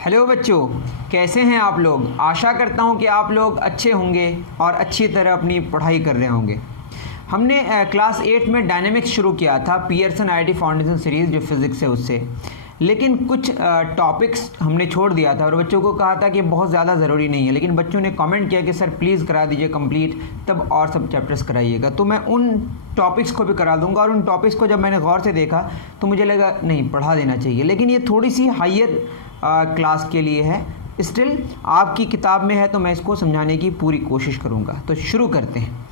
Hello बच्चों, कैसे हैं आप लोग। आशा करता हूं कि आप लोग अच्छे होंगे और अच्छी तरह अपनी पढ़ाई कर रहे होंगे। हमने क्लास 8 में डायनेमिक्स शुरू किया था, पियर्सन आईआईटी फाउंडेशन सीरीज़ जो फिज़िक्स है उससे, लेकिन कुछ टॉपिक्स हमने छोड़ दिया था और बच्चों को कहा था कि बहुत ज़्यादा ज़रूरी नहीं है, लेकिन बच्चों ने कमेंट किया कि सर प्लीज़ करा दीजिए कंप्लीट, तब और सब चैप्टर्स कराइएगा। तो मैं उन टॉपिक्स को भी करा दूंगा और उन टॉपिक्स को जब मैंने गौर से देखा तो मुझे लगा नहीं, पढ़ा देना चाहिए, लेकिन ये थोड़ी सी हायर क्लास के लिए है। स्टिल आपकी किताब में है तो मैं इसको समझाने की पूरी कोशिश करूँगा। तो शुरू करते हैं।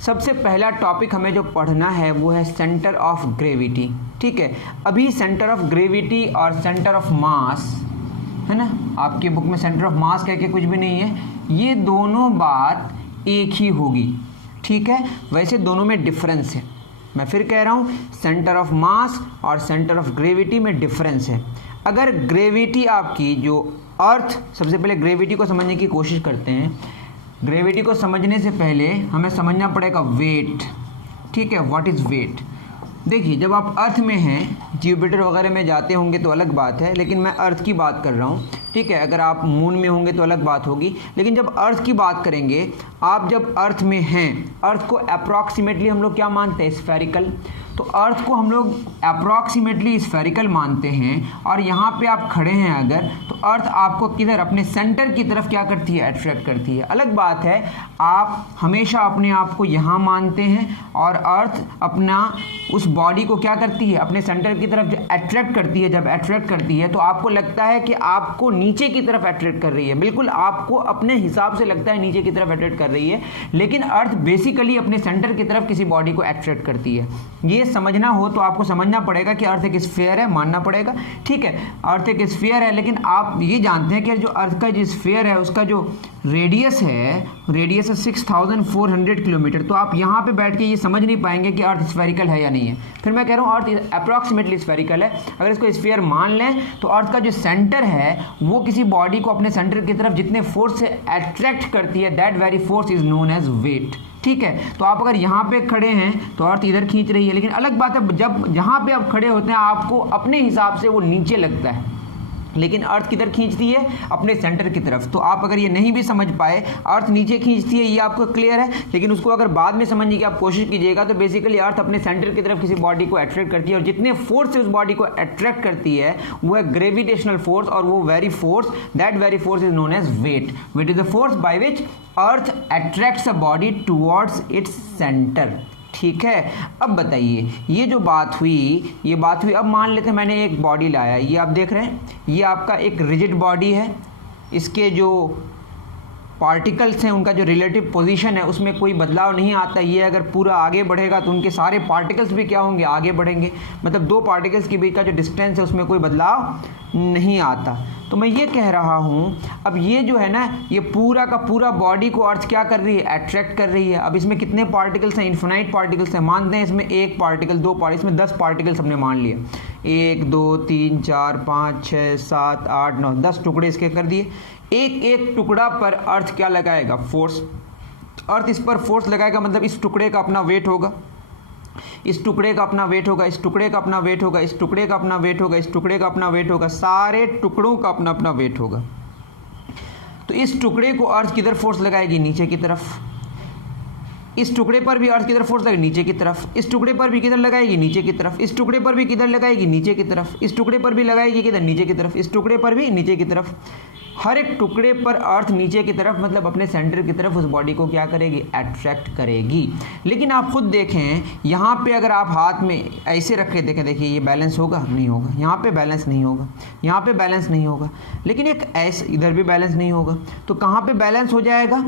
सबसे पहला टॉपिक हमें जो पढ़ना है वो है सेंटर ऑफ ग्रेविटी। ठीक है, अभी सेंटर ऑफ ग्रेविटी और सेंटर ऑफ मास है ना, आपकी बुक में सेंटर ऑफ मास कह के कुछ भी नहीं है, ये दोनों बात एक ही होगी। ठीक है, वैसे दोनों में डिफरेंस है। मैं फिर कह रहा हूँ, सेंटर ऑफ मास और सेंटर ऑफ ग्रेविटी में डिफरेंस है। अगर ग्रेविटी आपकी जो अर्थ, सबसे पहले ग्रेविटी को समझने की कोशिश करते हैं। ग्रेविटी को समझने से पहले हमें समझना पड़ेगा वेट। ठीक है, व्हाट इज़ वेट। देखिए, जब आप अर्थ में हैं, जुपिटर वगैरह में जाते होंगे तो अलग बात है, लेकिन मैं अर्थ की बात कर रहा हूँ। ठीक है, अगर आप मून में होंगे तो अलग बात होगी, लेकिन जब अर्थ की बात करेंगे, आप जब अर्थ में हैं, अर्थ को अप्रॉक्सीमेटली हम लोग क्या मानते हैं, स्फेरिकल। तो अर्थ को हम लोग अप्रॉक्सीमेटली स्फेरिकल मानते हैं और यहाँ पे आप खड़े हैं अगर, तो अर्थ आपको किधर, अपने सेंटर की तरफ क्या करती है, अट्रैक्ट करती है। अलग बात है, आप हमेशा अपने आप को यहाँ मानते हैं और अर्थ अपना उस बॉडी को क्या करती है, अपने सेंटर की तरफ अट्रैक्ट करती है। जब अट्रैक्ट करती है तो आपको लगता है कि आपको नीचे की तरफ अट्रैक्ट कर रही है, बिल्कुल आपको अपने हिसाब से लगता है नीचे की तरफ अट्रैक्ट कर रही है, लेकिन अर्थ बेसिकली अपने सेंटर की तरफ किसी बॉडी को अट्रैक्ट करती है। ये समझना हो तो आपको समझना पड़ेगा कि अर्थ एक स्फीयर है, मानना पड़ेगा। ठीक है, अर्थ एक स्फीयर है, लेकिन आप ये जानते हैं कि जो अर्थ का जो स्फीयर है उसका जो रेडियस है 6400 किलोमीटर। तो आप यहाँ पे बैठ के ये समझ नहीं पाएंगे कि अर्थ स्फेरिकल है या नहीं है। फिर मैं कह रहा हूँ अर्थ अप्रॉक्सीमेटली स्फेरिकल है। अगर इसको स्फीयर मान लें तो अर्थ का जो सेंटर है वो किसी बॉडी को अपने सेंटर की तरफ जितने फोर्स से अट्रैक्ट करती है, that very force is known as weight. ठीक है, तो आप अगर यहाँ पे खड़े हैं तो अर्थ इधर खींच रही है, लेकिन अलग बात है जब जहाँ पे आप खड़े होते हैं आपको अपने हिसाब से वो नीचे लगता है, लेकिन अर्थ किधर खींचती है, अपने सेंटर की तरफ। तो आप अगर ये नहीं भी समझ पाए, अर्थ नीचे खींचती है ये आपको क्लियर है, लेकिन उसको अगर बाद में समझने की आप कोशिश कीजिएगा तो बेसिकली अर्थ अपने सेंटर की तरफ किसी बॉडी को अट्रैक्ट करती है और जितने फोर्स से उस बॉडी को अट्रैक्ट करती है वो है ग्रेविटेशनल फोर्स, और वो very force, that very force is known as weight. Weight is the force by which earth attracts a body towards its centre. ठीक है, अब बताइए ये जो बात हुई, अब मान लेते हैं मैंने एक बॉडी लाया, ये आप देख रहे हैं, ये आपका एक रिजिड बॉडी है। इसके जो पार्टिकल्स हैं उनका जो रिलेटिव पोजीशन है उसमें कोई बदलाव नहीं आता। ये अगर पूरा आगे बढ़ेगा तो उनके सारे पार्टिकल्स भी क्या होंगे, आगे बढ़ेंगे। मतलब दो पार्टिकल्स के बीच का जो डिस्टेंस है उसमें कोई बदलाव नहीं आता। तो मैं ये कह रहा हूँ, अब ये जो है ना, ये पूरा का पूरा बॉडी को अर्थ क्या कर रही है, अट्रैक्ट कर रही है। अब इसमें कितने पार्टिकल्स हैं, इन्फिनाइट पार्टिकल्स हैं। मानते हैं इसमें एक पार्टिकल, दो पार्टिकल, इसमें 10 पार्टिकल्स हमने मान लिए। 1 2 3 4 5 6 7 8 9 10 टुकड़े इसके कर दिए। एक एक टुकड़ा पर अर्थ क्या लगाएगा, फोर्स। अर्थ इस पर फोर्स लगाएगा, मतलब इस टुकड़े का अपना वेट होगा, इस टुकड़े का अपना वेट होगा, इस टुकड़े का अपना वेट होगा, इस टुकड़े का अपना वेट होगा, इस टुकड़े का अपना वेट होगा, सारे टुकड़ों का अपना अपना वेट होगा। तो इस टुकड़े को अर्थ किधर फोर्स लगाएगी, नीचे की तरफ। इस टुकड़े पर भी अर्थ किधर फोर्स लगाएगी, नीचे की तरफ। इस टुकड़े पर भी किधर लगाएगी, नीचे की तरफ। इस टुकड़े पर भी किधर लगाएगी, नीचे की तरफ। इस टुकड़े पर भी लगाएगी किधर, नीचे की तरफ। इस टुकड़े पर भी नीचे की तरफ। हर एक टुकड़े पर अर्थ नीचे की तरफ, मतलब अपने सेंटर की तरफ उस बॉडी को क्या करेगी, अट्रैक्ट करेगी। लेकिन आप खुद देखें, यहाँ पे अगर आप हाथ में ऐसे रख के देखें, देखिए ये बैलेंस होगा, नहीं होगा। यहाँ पे बैलेंस नहीं होगा, यहाँ पे बैलेंस नहीं होगा, लेकिन एक ऐसे इधर भी बैलेंस नहीं होगा। तो कहाँ पे बैलेंस हो जाएगा,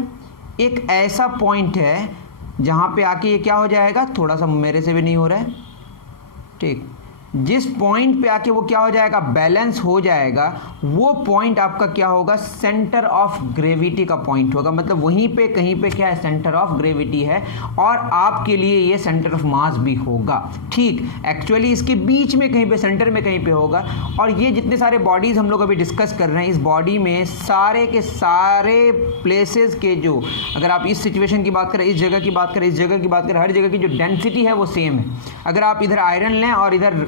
एक ऐसा पॉइंट है जहाँ पे आके ये क्या हो जाएगा, थोड़ा सा मेरे से भी नहीं हो रहा है, ठीक, जिस पॉइंट पे आके वो क्या हो जाएगा, बैलेंस हो जाएगा, वो पॉइंट आपका क्या होगा, सेंटर ऑफ ग्रेविटी का पॉइंट होगा। मतलब वहीं पे कहीं पे क्या है, सेंटर ऑफ ग्रेविटी है, और आपके लिए ये सेंटर ऑफ मास भी होगा। ठीक, एक्चुअली इसके बीच में कहीं पे, सेंटर में कहीं पे होगा। और ये जितने सारे बॉडीज हम लोग अभी डिस्कस कर रहे हैं, इस बॉडी में सारे के सारे प्लेसेस के जो, अगर आप इस सिचुएशन की बात करें, इस जगह की बात करें, इस जगह की बात करें, हर जगह की जो डेंसिटी है वो सेम है। अगर आप इधर आयरन लें और इधर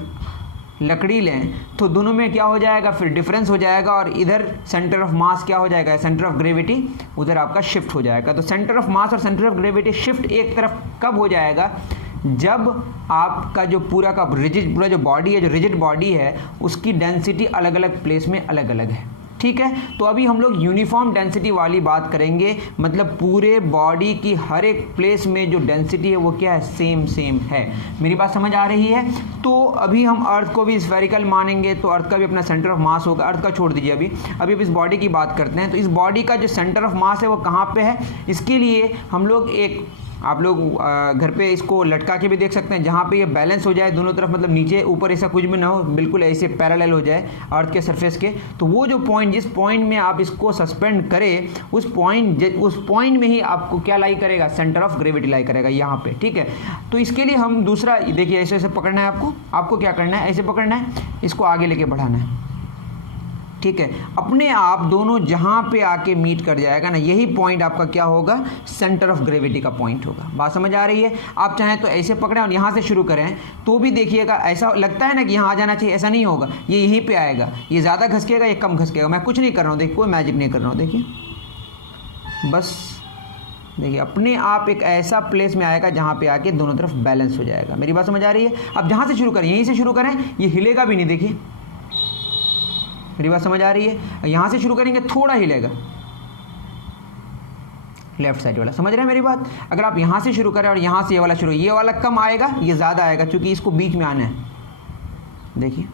लकड़ी लें तो दोनों में क्या हो जाएगा, फिर डिफरेंस हो जाएगा और इधर सेंटर ऑफ मास क्या हो जाएगा, सेंटर ऑफ ग्रेविटी उधर आपका शिफ्ट हो जाएगा। तो सेंटर ऑफ मास और सेंटर ऑफ ग्रेविटी शिफ्ट एक तरफ कब हो जाएगा, जब आपका जो पूरा जो बॉडी है, जो रिजिड बॉडी है, उसकी डेंसिटी अलग अलग प्लेस में अलग अलग है। ठीक है, तो अभी हम लोग यूनिफॉर्म डेंसिटी वाली बात करेंगे, मतलब पूरे बॉडी की हर एक प्लेस में जो डेंसिटी है वो क्या है, सेम है। मेरी बात समझ आ रही है? तो अभी हम अर्थ को भी स्फेरिकल मानेंगे, तो अर्थ का भी अपना सेंटर ऑफ मास होगा। अर्थ का छोड़ दीजिए, अभी इस बॉडी की बात करते हैं। तो इस बॉडी का जो सेंटर ऑफ मास है वो कहाँ पे है, इसके लिए हम लोग आप लोग घर पे इसको लटका के भी देख सकते हैं, जहाँ पे ये बैलेंस हो जाए दोनों तरफ, मतलब नीचे ऊपर ऐसा कुछ भी ना हो, बिल्कुल ऐसे पैरेलल हो जाए अर्थ के सरफेस के। तो वो जो पॉइंट, जिस पॉइंट में आप इसको सस्पेंड करें, उस पॉइंट में ही आपको क्या लाई करेगा, सेंटर ऑफ ग्रेविटी लाई करेगा यहाँ पे। ठीक है, तो इसके लिए हम दूसरा देखिए, ऐसे पकड़ना है आपको क्या करना है, ऐसे पकड़ना है, इसको आगे लेके बढ़ाना है। ठीक है, अपने आप दोनों जहां पे आके मीट कर जाएगा ना, यही पॉइंट आपका क्या होगा, सेंटर ऑफ ग्रेविटी का पॉइंट होगा। बात समझ आ रही है? आप चाहें तो ऐसे पकड़ें और यहां से शुरू करें तो भी देखिएगा, ऐसा लगता है ना कि यहां आ जाना चाहिए, ऐसा नहीं होगा, ये यहीं पे आएगा, ये ज़्यादा घसकेगा, ये कम घसकेगा। मैं कुछ नहीं कर रहा हूँ, देखिए कोई मैजिक नहीं कर रहा हूँ, देखिए बस देखिए अपने आप एक ऐसा प्लेस में आएगा जहाँ पे आके दोनों तरफ बैलेंस हो जाएगा। मेरी बात समझ आ रही है? अब जहाँ से शुरू करें, यहीं से शुरू करें, ये हिलेगा भी नहीं, देखिए मेरी बात समझ आ रही है? यहां से शुरू करेंगे थोड़ा हिलेगा, लेफ्ट साइड वाला, समझ रहे हैं मेरी बात? अगर आप यहां से शुरू करें और यहां से ये वाला शुरू, ये वाला कम आएगा, ये ज़्यादा आएगा, क्योंकि इसको बीच में आना है। देखिए,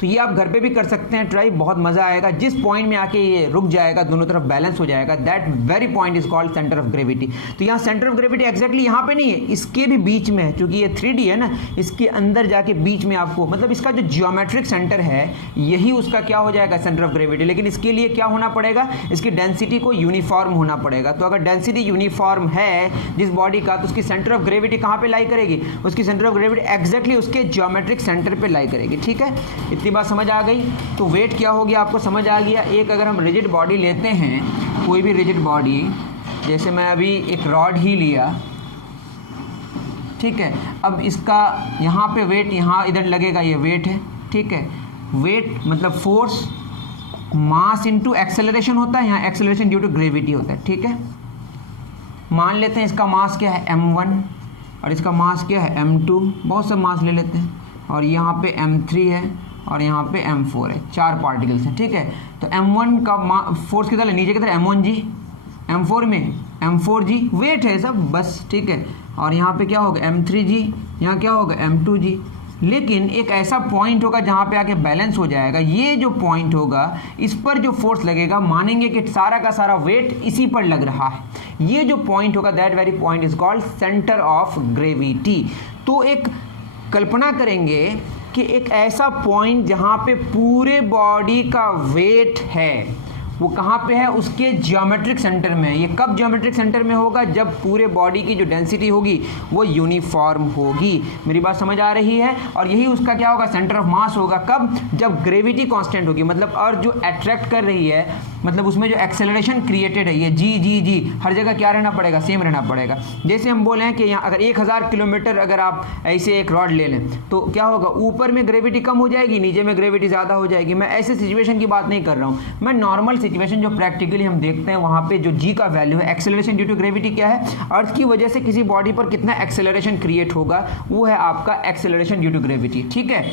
तो ये आप घर पे भी कर सकते हैं ट्राई, बहुत मज़ा आएगा। जिस पॉइंट में आके ये रुक जाएगा, दोनों तरफ बैलेंस हो जाएगा, that very point is called centre of gravity. तो यहाँ सेंटर ऑफ ग्रेविटी एग्जैक्टली यहाँ पे नहीं है, इसके भी बीच में है, क्योंकि ये 3D है ना, इसके अंदर जाके बीच में आपको, मतलब इसका जो जियोमेट्रिक सेंटर है यही उसका क्या हो जाएगा, सेंटर ऑफ ग्रेविटी। लेकिन इसके लिए क्या होना पड़ेगा, इसकी डेंसिटी को यूनिफॉर्म होना पड़ेगा। तो अगर डेंसिटी यूनिफॉर्म है जिस बॉडी का, तो उसकी सेंटर ऑफ ग्रेविटी कहाँ पर लाई करेगी, उसकी सेंटर ऑफ ग्रेविटी एग्जैक्टली उसके जियोमेट्रिक सेंटर पर लाई करेगी। ठीक है, इतनी बात समझ आ गई? तो वेट क्या हो गया आपको समझ आ गया। एक अगर हम रिजिड बॉडी लेते हैं, कोई भी रिजिड बॉडी, जैसे मैं अभी एक रॉड ही लिया, ठीक है, अब इसका यहाँ पे वेट यहाँ इधर लगेगा, ये वेट है। ठीक है, वेट मतलब फोर्स मास इनटू एक्सेलरेशन होता है, यहाँ एक्सेलरेशन ड्यू टू ग्रेविटी होता है। ठीक है, मान लेते हैं इसका मास क्या है m1 और इसका मास क्या है m2, बहुत सा मास ले लेते हैं, और यहाँ पे m3 है और यहाँ पे m4 है, 4 पार्टिकल्स हैं। ठीक है, तो m1 का फोर्स कितना है, नीचे की तरफ m1g, m4 में m4g, वेट है सब बस। ठीक है, और यहाँ पे क्या होगा m3g, यहाँ क्या होगा m2g। लेकिन एक ऐसा पॉइंट होगा जहाँ पे आके बैलेंस हो जाएगा, ये जो पॉइंट होगा इस पर जो फोर्स लगेगा, मानेंगे कि सारा का सारा वेट इसी पर लग रहा है, ये जो पॉइंट होगा that very point is called centre of gravity. तो एक कल्पना करेंगे कि एक ऐसा पॉइंट जहाँ पे पूरे बॉडी का वेट है, वो कहाँ पे है, उसके जियोमेट्रिक सेंटर में। ये कब जियोमेट्रिक सेंटर में होगा, जब पूरे बॉडी की जो डेंसिटी होगी वो यूनिफॉर्म होगी। मेरी बात समझ आ रही है? और यही उसका क्या होगा, सेंटर ऑफ मास होगा। कब, जब ग्रेविटी कांस्टेंट होगी, मतलब अर्थ जो अट्रैक्ट कर रही है, मतलब उसमें जो एक्सेलरेशन क्रिएटेड है, ये जी हर जगह क्या रहना पड़ेगा, सेम रहना पड़ेगा। जैसे हम बोले हैं कि यहाँ अगर 1000 किलोमीटर अगर आप ऐसे एक रॉड ले लें तो क्या होगा, ऊपर में ग्रेविटी कम हो जाएगी, नीचे में ग्रेविटी ज़्यादा हो जाएगी। मैं ऐसे सिचुएशन की बात नहीं कर रहा हूँ, मैं नॉर्मल सिचुएशन जो प्रैक्टिकली हम देखते हैं वहाँ पे जो जी का वैल्यू है, एक्सेलरेशन ड्यू टू ग्रेविटी क्या है, अर्थ की वजह से किसी बॉडी पर कितना एक्सेलरेशन क्रिएट होगा, वो है आपका एक्सेलरेशन ड्यू टू ग्रेविटी। ठीक है,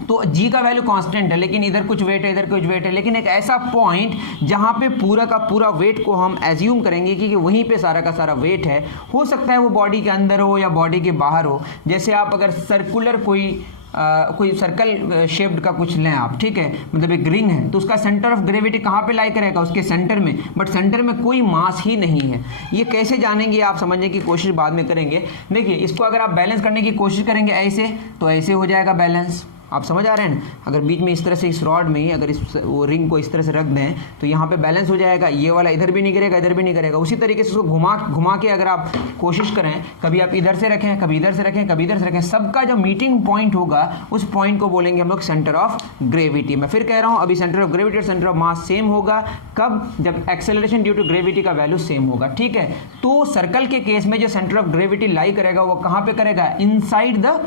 तो जी का वैल्यू कांस्टेंट है, लेकिन इधर कुछ वेट है, इधर कुछ वेट है, लेकिन एक ऐसा पॉइंट जहां पे पूरा का पूरा वेट को हम एज्यूम करेंगे कि वहीं पे सारा का सारा वेट है। हो सकता है वो बॉडी के अंदर हो या बॉडी के बाहर हो। जैसे आप अगर सर्कुलर कोई सर्कल शेप्ड का कुछ लें आप, ठीक है, मतलब एक रिंग है, तो उसका सेंटर ऑफ ग्रेविटी कहाँ पे लाई करेगा, उसके सेंटर में, बट सेंटर में कोई मास ही नहीं है। ये कैसे जानेंगे आप समझने की कोशिश बाद में करेंगे। देखिए, इसको अगर आप बैलेंस करने की कोशिश करेंगे ऐसे, तो ऐसे हो जाएगा बैलेंस। आप समझ आ रहे हैं ना? अगर बीच में इस तरह से इस रॉड में ही अगर वो रिंग को इस तरह से रख दें तो यहाँ पे बैलेंस हो जाएगा, ये वाला इधर भी नहीं गिरेगा, इधर भी नहीं करेगा। उसी तरीके से उसको घुमा के अगर आप कोशिश करें, कभी आप इधर से रखें, कभी इधर से रखें, कभी इधर से रखें, सबका जो मीटिंग पॉइंट होगा उस पॉइंट को बोलेंगे हम लोग सेंटर ऑफ ग्रेविटी। मैं फिर कह रहा हूँ, अभी सेंटर ऑफ ग्रेविटी और सेंटर ऑफ मास सेम होगा कब, जब एक्सेलरेशन ड्यू टू ग्रेविटी का वैल्यू सेम होगा। ठीक है, तो सर्कल के केस में जो सेंटर ऑफ ग्रेविटी लाई करेगा वो कहाँ पे करेगा, इनसाइड द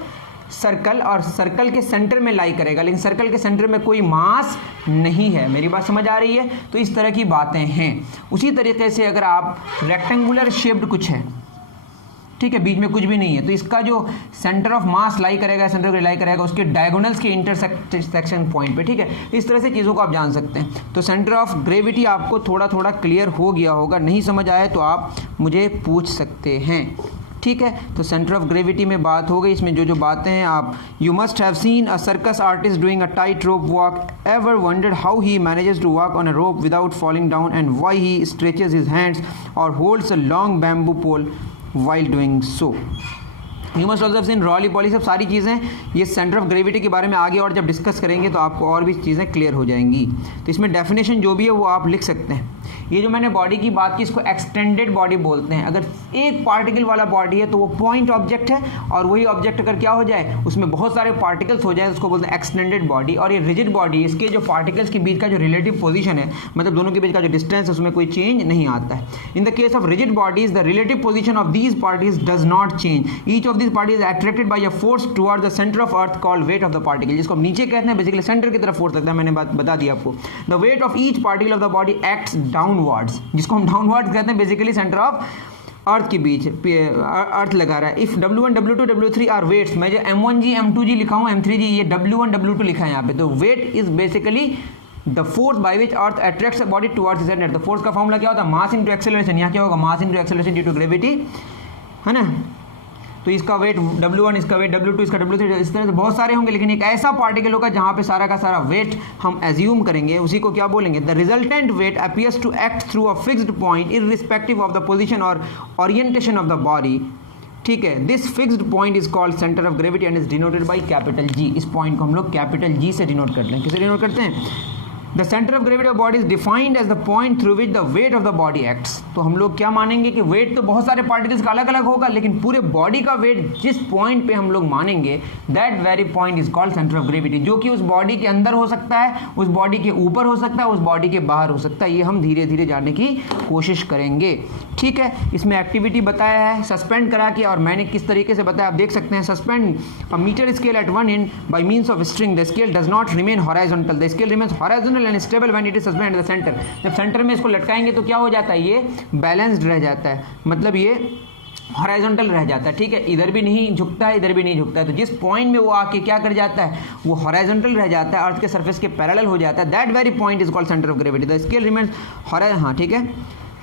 सर्कल और सर्कल के सेंटर में लाई करेगा, लेकिन सर्कल के सेंटर में कोई मास नहीं है। मेरी बात समझ आ रही है? तो इस तरह की बातें हैं। उसी तरीके से अगर आप रेक्टेंगुलर शेप्ड कुछ है, ठीक है, बीच में कुछ भी नहीं है, तो इसका जो सेंटर ऑफ मास लाई करेगा, सेंटर ऑफ लाई करेगा उसके डायगोनल्स के इंटरसेक्शन पॉइंट पे, ठीक है। इस तरह से चीज़ों को आप जान सकते हैं। तो सेंटर ऑफ ग्रेविटी आपको थोड़ा थोड़ा क्लियर हो गया होगा, नहीं समझ आए तो आप मुझे पूछ सकते हैं, ठीक है। तो सेंटर ऑफ ग्रेविटी में बात हो गई। इसमें जो जो बातें हैं आप, you must have seen a circus artist doing a tight rope walk, ever wondered how he manages to walk on a rope without falling down and why he stretches his hands और holds a long bamboo pole while doing so. You must also have seen roly poly, सब सारी चीज़ें ये centre of gravity के बारे में आगे और जब डिस्कस करेंगे तो आपको और भी चीज़ें क्लियर हो जाएंगी। तो इसमें डेफिनेशन जो भी है वो आप लिख सकते हैं। ये जो मैंने बॉडी की बात की इसको एक्सटेंडेड बॉडी बोलते हैं। अगर एक पार्टिकल वाला बॉडी है तो वो पॉइंट ऑब्जेक्ट है, और वही ऑब्जेक्ट अगर क्या हो जाए उसमें बहुत सारे पार्टिकल्स हो जाए उसको बोलते हैं एक्सटेंडेड बॉडी। और ये रिजिड बॉडी, इसके जो पार्टिकल्स के बीच का जो रिलेटिव पोजीशन है, मतलब दोनों के बीच का जो डिस्टेंस है उसमें कोई चेंज नहीं आता है। In the case of rigid bodies the relative position of these particles does not change, each of these particles attracted by a force toward the centre of earth called wait of the particle, जिसको हम नीचे कहते हैं, basically centre की तरफ force लगता है, मैंने बात बता दी आपको। The weight of each particle of the body acts downwards, जिसको हम डाउनवर्ड्स कहते हैं, बेसिकली सेंटर ऑफ अर्थ के बीच अर्थ लगा रहा है। If W1 W2 W3 are weights, मैं जो M1G M2G लिखा हूँ M3G, ये W1 W2 लिखा है यहाँ पे। तो weight is basically the force by which earth attracts a body towards the centre. The force का फॉर्मूला क्या होता है? Mass into acceleration. यहाँ क्या होगा? Mass into acceleration due to gravity, है ना। तो इसका वेट W1, इसका वेट W2, इसका W3, इस तरह से बहुत सारे होंगे, लेकिन एक ऐसा पार्टिकल होगा जहाँ पे सारा का सारा वेट हम एज्यूम करेंगे, उसी को क्या बोलेंगे? The resultant weight appears to act through a fixed point irrespective of the position और ओरिएंटेशन ऑफ द बॉडी, ठीक है। This fixed point is called centre of gravity and is denoted by capital G। इस point को हम लोग capital G से denote करते हैं। किसे डिनोट करते हैं? The centre of gravity of body is defined as the point through which the weight of the body acts. तो हम लोग क्या मानेंगे कि वेट तो बहुत सारे पार्टिकल्स का अलग अलग होगा, लेकिन पूरे बॉडी का वेट जिस पॉइंट पे हम लोग मानेंगे, that very point is called centre of gravity, जो कि उस बॉडी के अंदर हो सकता है, उस बॉडी के ऊपर हो सकता है, उस बॉडी के बाहर हो सकता है। ये हम धीरे धीरे जानने की कोशिश करेंगे, ठीक है। इसमें एक्टिविटी बताया है सस्पेंड करा के, और मैंने किस तरीके से बताया आप देख सकते हैं। Suspend a metre scale at one end by means of string, the scale does not remain horizontal, the scale remains horizontal and stable when it is suspend at the centre. जब सेंटर में इसको लटकाएंगे तो क्या हो जाता है? ये balanced रह जाता है, मतलब ये हॉरिजॉन्टल रह जाता है, ठीक है। इधर भी नहीं झुकता है, इधर भी नहीं झुकता है। तो जिस पॉइंट में वो आके क्या कर जाता है, वो हॉरिजॉन्टल रह जाता है, अर्थ के सरफेस के पैरेलल हो जाता है। That very point is called centre of gravity. The scale remains हाँ, ठीक है।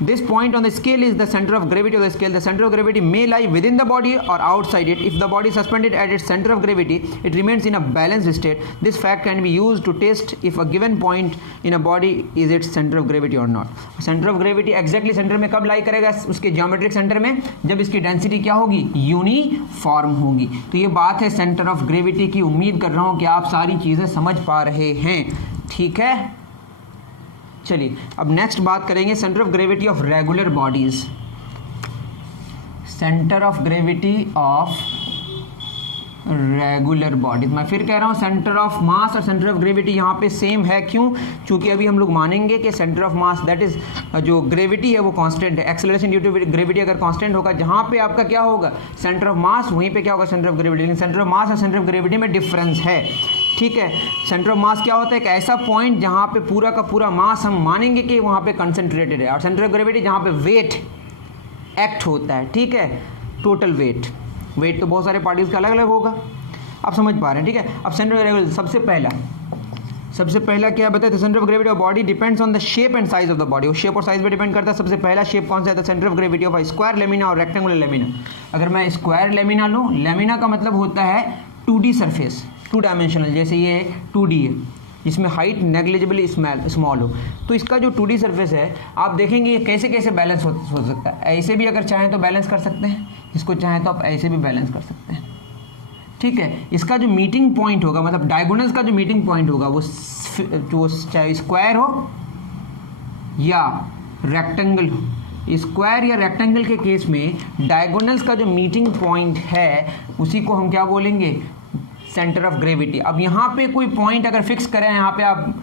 This point on the scale is the center of gravity of the scale. The center of gravity may lie within the body or outside it. If the body is suspended at its center of gravity, it remains in a balanced state. This fact can be used to test if a given point in a body is its center of gravity or not. Center of gravity exactly center में कब लाई करेगा? उसके geometric center में, जब इसकी density क्या होगी? Uniform होगी। तो ये बात है सेंटर ऑफ ग्रेविटी की। उम्मीद कर रहा हूँ कि आप सारी चीज़ें समझ पा रहे हैं, ठीक है। चलिए अब नेक्स्ट बात करेंगे centre of gravity of regular bodies. Centre of gravity of regular bodies, मैं फिर कह रहा हूँ सेंटर ऑफ मास और सेंटर ऑफ ग्रेविटी यहाँ पे सेम है। क्यों? क्योंकि अभी हम लोग मानेंगे कि centre of mass that is जो ग्रेविटी है वो कांस्टेंट है। एक्सेलरेशन ड्यू टू ग्रेविटी अगर कांस्टेंट होगा, जहाँ पे आपका क्या होगा सेंटर ऑफ मास, वहीं पे क्या होगा सेंटर ऑफ ग्रेविटी। लेकिन सेंटर ऑफ मास और सेंटर ऑफ ग्रेविटी में डिफरेंस है, ठीक है। सेंटर ऑफ मास क्या होता है? एक ऐसा पॉइंट जहाँ पे पूरा का पूरा मास हम मानेंगे कि वहाँ पे कंसंट्रेटेड है, और सेंटर ऑफ ग्रेविटी जहाँ पे वेट एक्ट होता है, ठीक है। टोटल वेट तो बहुत सारे पार्टिकल्स का अलग अलग होगा, आप समझ पा रहे हैं, ठीक है। अब सेंटर ऑफ ग्रेविटी सबसे पहला क्या बताया? Centre of gravity of body depends on the shape and size of the body. वो शेप और साइज पे डिपेंड करता है। सबसे पहला शेप कौन सा है? Centre of gravity of square lamina और रेक्टेंगुलर लेमिना। अगर मैं स्क्वायर लेमिना लूँ, लेमिना का मतलब होता है 2D सरफेस, 2 डायमेंशनल, जैसे ये 2D है जिसमें हाइट नेग्लिजिबली स्मॉल हो। तो इसका जो 2D सरफेस है आप देखेंगे कैसे कैसे बैलेंस हो सकता है। ऐसे भी अगर चाहें तो बैलेंस कर सकते हैं, इसको चाहें तो आप ऐसे भी बैलेंस कर सकते हैं, ठीक है। इसका जो मीटिंग पॉइंट होगा, मतलब डायगोनल्स का जो मीटिंग पॉइंट होगा, वो चाहे स्क्वायर हो या रेक्टेंगल हो। स्क्वायर या रेक्टेंगल के केस में डायगोनल्स का जो मीटिंग पॉइंट है उसी को हम क्या बोलेंगे? Centre of gravity. अब यहाँ पे कोई पॉइंट अगर फिक्स करें, यहाँ पे आप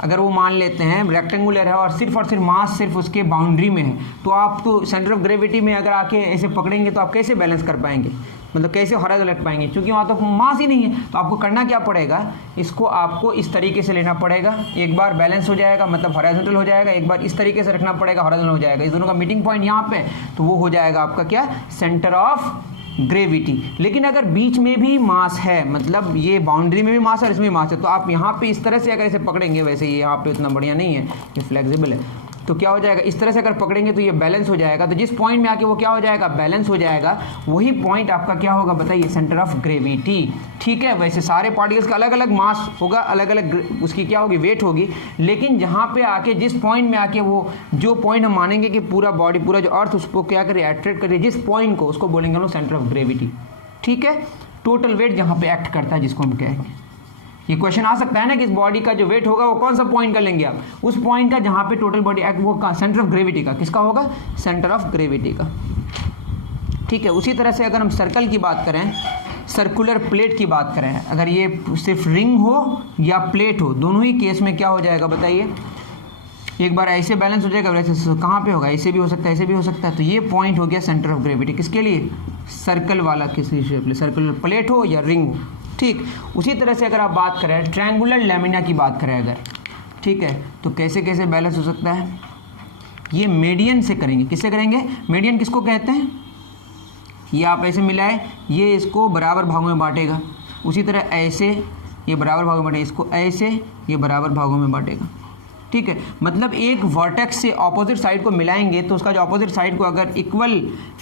अगर वो मान लेते हैं रेक्टेंगुलर है और सिर्फ मास सिर्फ उसके बाउंड्री में है, तो आप तो सेंटर ऑफ ग्रेविटी में अगर आके ऐसे पकड़ेंगे तो आप कैसे बैलेंस कर पाएंगे? मतलब कैसे हॉरिजॉन्टल रख पाएंगे, क्योंकि वहाँ तो मास ही नहीं है। तो आपको करना क्या पड़ेगा, इसको आपको इस तरीके से लेना पड़ेगा, एक बार बैलेंस हो जाएगा मतलब हॉरिजॉन्टल हो जाएगा, एक बार इस तरीके से रखना पड़ेगा हॉरिजॉन्टल हो जाएगा। इस दोनों का मीटिंग पॉइंट यहाँ पे, तो वो हो जाएगा आपका क्या, सेंटर ऑफ ग्रेविटी। लेकिन अगर बीच में भी मास है, मतलब ये बाउंड्री में भी मास है और इसमें भी मास है, तो आप यहाँ पे इस तरह से अगर इसे पकड़ेंगे, वैसे ये यहाँ पे उतना बढ़िया नहीं है, ये फ्लेक्सिबल है, तो क्या हो जाएगा, इस तरह से अगर पकड़ेंगे तो ये बैलेंस हो जाएगा। तो जिस पॉइंट में आके वो क्या हो जाएगा, बैलेंस हो जाएगा, वही पॉइंट आपका क्या होगा बताइए, सेंटर ऑफ ग्रेविटी। ठीक है, वैसे सारे पार्टिकल्स का अलग अलग मास होगा, अलग अलग उसकी क्या होगी, वेट होगी, लेकिन जहाँ पे आके जिस पॉइंट में आके वो जो पॉइंट हम मानेंगे कि पूरा बॉडी, पूरा जो अर्थ उसको क्या करे, अट्रैक्ट करे, जिस पॉइंट को, उसको बोलेंगे हम लोग सेंटर ऑफ ग्रेविटी। ठीक है, टोटल वेट जहाँ पे एक्ट करता है, जिसको हम कहेंगे। ये क्वेश्चन आ सकता है ना कि इस बॉडी का जो वेट होगा वो कौन सा पॉइंट का लेंगे आप, उस पॉइंट का जहाँ पे टोटल बॉडी एक्ट, वो का सेंटर ऑफ ग्रेविटी का, किसका होगा, सेंटर ऑफ ग्रेविटी का। ठीक है, उसी तरह से अगर हम सर्कल की बात करें, सर्कुलर प्लेट की बात करें, अगर ये सिर्फ रिंग हो या प्लेट हो, दोनों ही केस में क्या हो जाएगा बताइए, एक बार ऐसे बैलेंस हो जाएगा, वैसे कहाँ पे होगा, ऐसे भी हो सकता है, ऐसे भी हो सकता है। तो ये पॉइंट हो गया सेंटर ऑफ ग्रेविटी, किसके लिए, सर्कल वाला, किसी शेप में, सर्कुलर प्लेट हो या रिंग हो। ठीक, उसी तरह से अगर आप बात करें ट्रायंगुलर लैमिना की बात करें अगर, ठीक है, तो कैसे कैसे बैलेंस हो सकता है, ये मीडियन से करेंगे। किससे करेंगे, मीडियन किसको कहते हैं, ये आप ऐसे मिलाए, ये इसको बराबर भागों में बांटेगा, उसी तरह ऐसे ये बराबर भागों में बांटेगा, इसको ऐसे ये बराबर भागों में बांटेगा। ठीक है, मतलब एक वर्टेक्स से ऑपोजिट साइड को मिलाएंगे तो उसका जो ऑपोजिट साइड को अगर इक्वल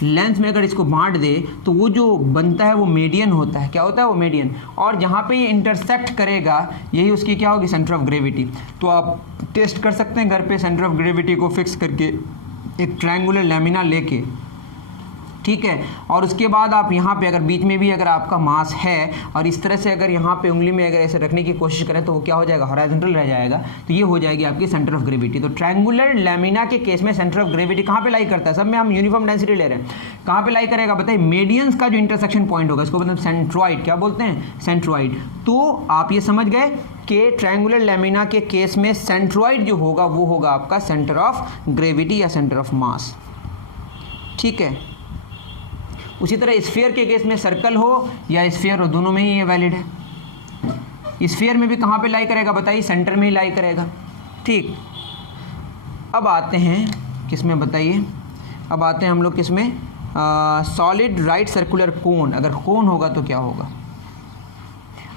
लेंथ में अगर इसको बांट दे तो वो जो बनता है वो मीडियन होता है। क्या होता है वो, मीडियन। और जहाँ पे ये इंटरसेक्ट करेगा यही उसकी क्या होगी, सेंटर ऑफ ग्रेविटी। तो आप टेस्ट कर सकते हैं घर पे सेंटर ऑफ ग्रेविटी को फिक्स करके एक ट्रायंगुलर लैमिना लेके। ठीक है, और उसके बाद आप यहाँ पे अगर बीच में भी अगर आपका मास है और इस तरह से अगर यहाँ पे उंगली में अगर ऐसे रखने की कोशिश करें तो वो क्या हो जाएगा, हॉरिजॉन्टल रह जाएगा। तो ये हो जाएगी आपकी सेंटर ऑफ ग्रेविटी। तो ट्रायंगुलर लैमिना के केस में सेंटर ऑफ ग्रेविटी कहाँ पे लाई करता है, सब में हम यूनिफॉर्म डेंसिटी ले रहे हैं, कहाँ पे लाई करेगा बताइए, मीडियंस का जो इंटरसेक्शन पॉइंट होगा, इसको मतलब सेंट्रॉइड, क्या बोलते हैं, सेंट्रॉइड। तो आप ये समझ गए कि ट्रायंगुलर लैमिना के केस में सेंट्रॉइड जो होगा वो होगा आपका सेंटर ऑफ ग्रेविटी या सेंटर ऑफ मास। ठीक है, उसी तरह स्फीयर के केस में सर्कल हो या स्फीयर हो, दोनों में ही ये वैलिड है। स्फीयर में भी कहाँ पे लाई करेगा बताइए, सेंटर में ही लाई करेगा। ठीक, अब आते हैं किस में बताइए, अब आते हैं हम लोग किस में, सॉलिड राइट सर्कुलर कोन। अगर कोन होगा तो क्या होगा,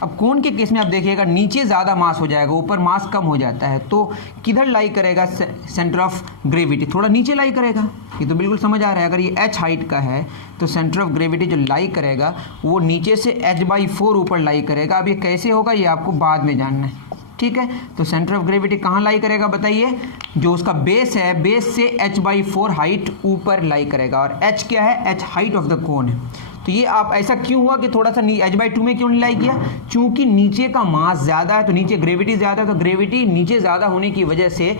अब कोन के केस में आप देखिएगा नीचे ज़्यादा मास हो जाएगा, ऊपर मास कम हो जाता है, तो किधर लाई करेगा, सेंटर ऑफ ग्रेविटी थोड़ा नीचे लाई करेगा। ये तो बिल्कुल समझ आ रहा है, अगर ये h हाइट का है तो सेंटर ऑफ ग्रेविटी जो लाई करेगा वो नीचे से h/4 ऊपर लाई करेगा। अब ये कैसे होगा ये आपको बाद में जानना है। ठीक है, तो सेंटर ऑफ ग्रेविटी कहाँ लाई करेगा बताइए, जो उसका बेस है, बेस से h/4 हाइट ऊपर लाई करेगा, और h क्या है, h height of the cone है। तो ये आप ऐसा क्यों हुआ कि थोड़ा सा h/2 में क्यों नहीं लाई किया, चूंकि नीचे का मास ज़्यादा है, तो नीचे ग्रेविटी ज़्यादा है, तो ग्रेविटी नीचे ज़्यादा होने की वजह से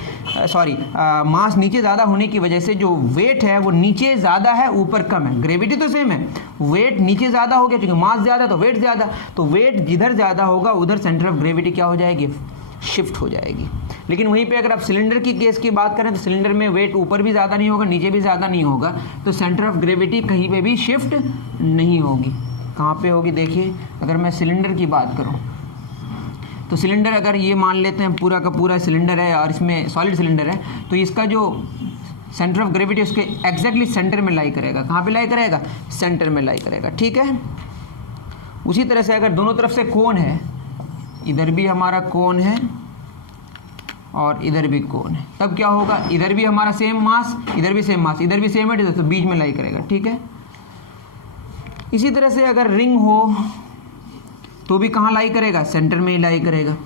मास नीचे ज़्यादा होने की वजह से जो वेट है वो नीचे ज़्यादा है, ऊपर कम है। ग्रेविटी तो सेम है, वेट नीचे ज़्यादा हो गया, क्योंकि मास ज़्यादा तो वेट ज़्यादा, तो वेट जिधर ज़्यादा होगा उधर सेंटर ऑफ ग्रेविटी क्या हो जाएगी, शिफ्ट हो जाएगी। लेकिन वहीं पे अगर आप सिलेंडर की केस की बात करें तो सिलेंडर में वेट ऊपर भी ज़्यादा नहीं होगा, नीचे भी ज़्यादा नहीं होगा, तो सेंटर ऑफ ग्रेविटी कहीं पे भी शिफ्ट नहीं होगी। कहाँ पे होगी देखिए, अगर मैं सिलेंडर की बात करूँ तो सिलेंडर अगर ये मान लेते हैं पूरा का पूरा सिलेंडर है और इसमें सॉलिड सिलेंडर है, तो इसका जो सेंटर ऑफ ग्रेविटी उसके एग्जैक्टली सेंटर में लाई करेगा। कहाँ पे लाई करेगा, सेंटर में लाई करेगा। ठीक है, उसी तरह से अगर दोनों तरफ से कोन है, इधर भी हमारा कोन है और इधर भी कोन है, तब क्या होगा, इधर भी हमारा सेम मास, इधर भी सेम मास, इधर भी सेम है, तो बीच में लाई करेगा। ठीक है, इसी तरह से अगर रिंग हो तो भी कहाँ लाई करेगा, सेंटर में ही लाई करेगा।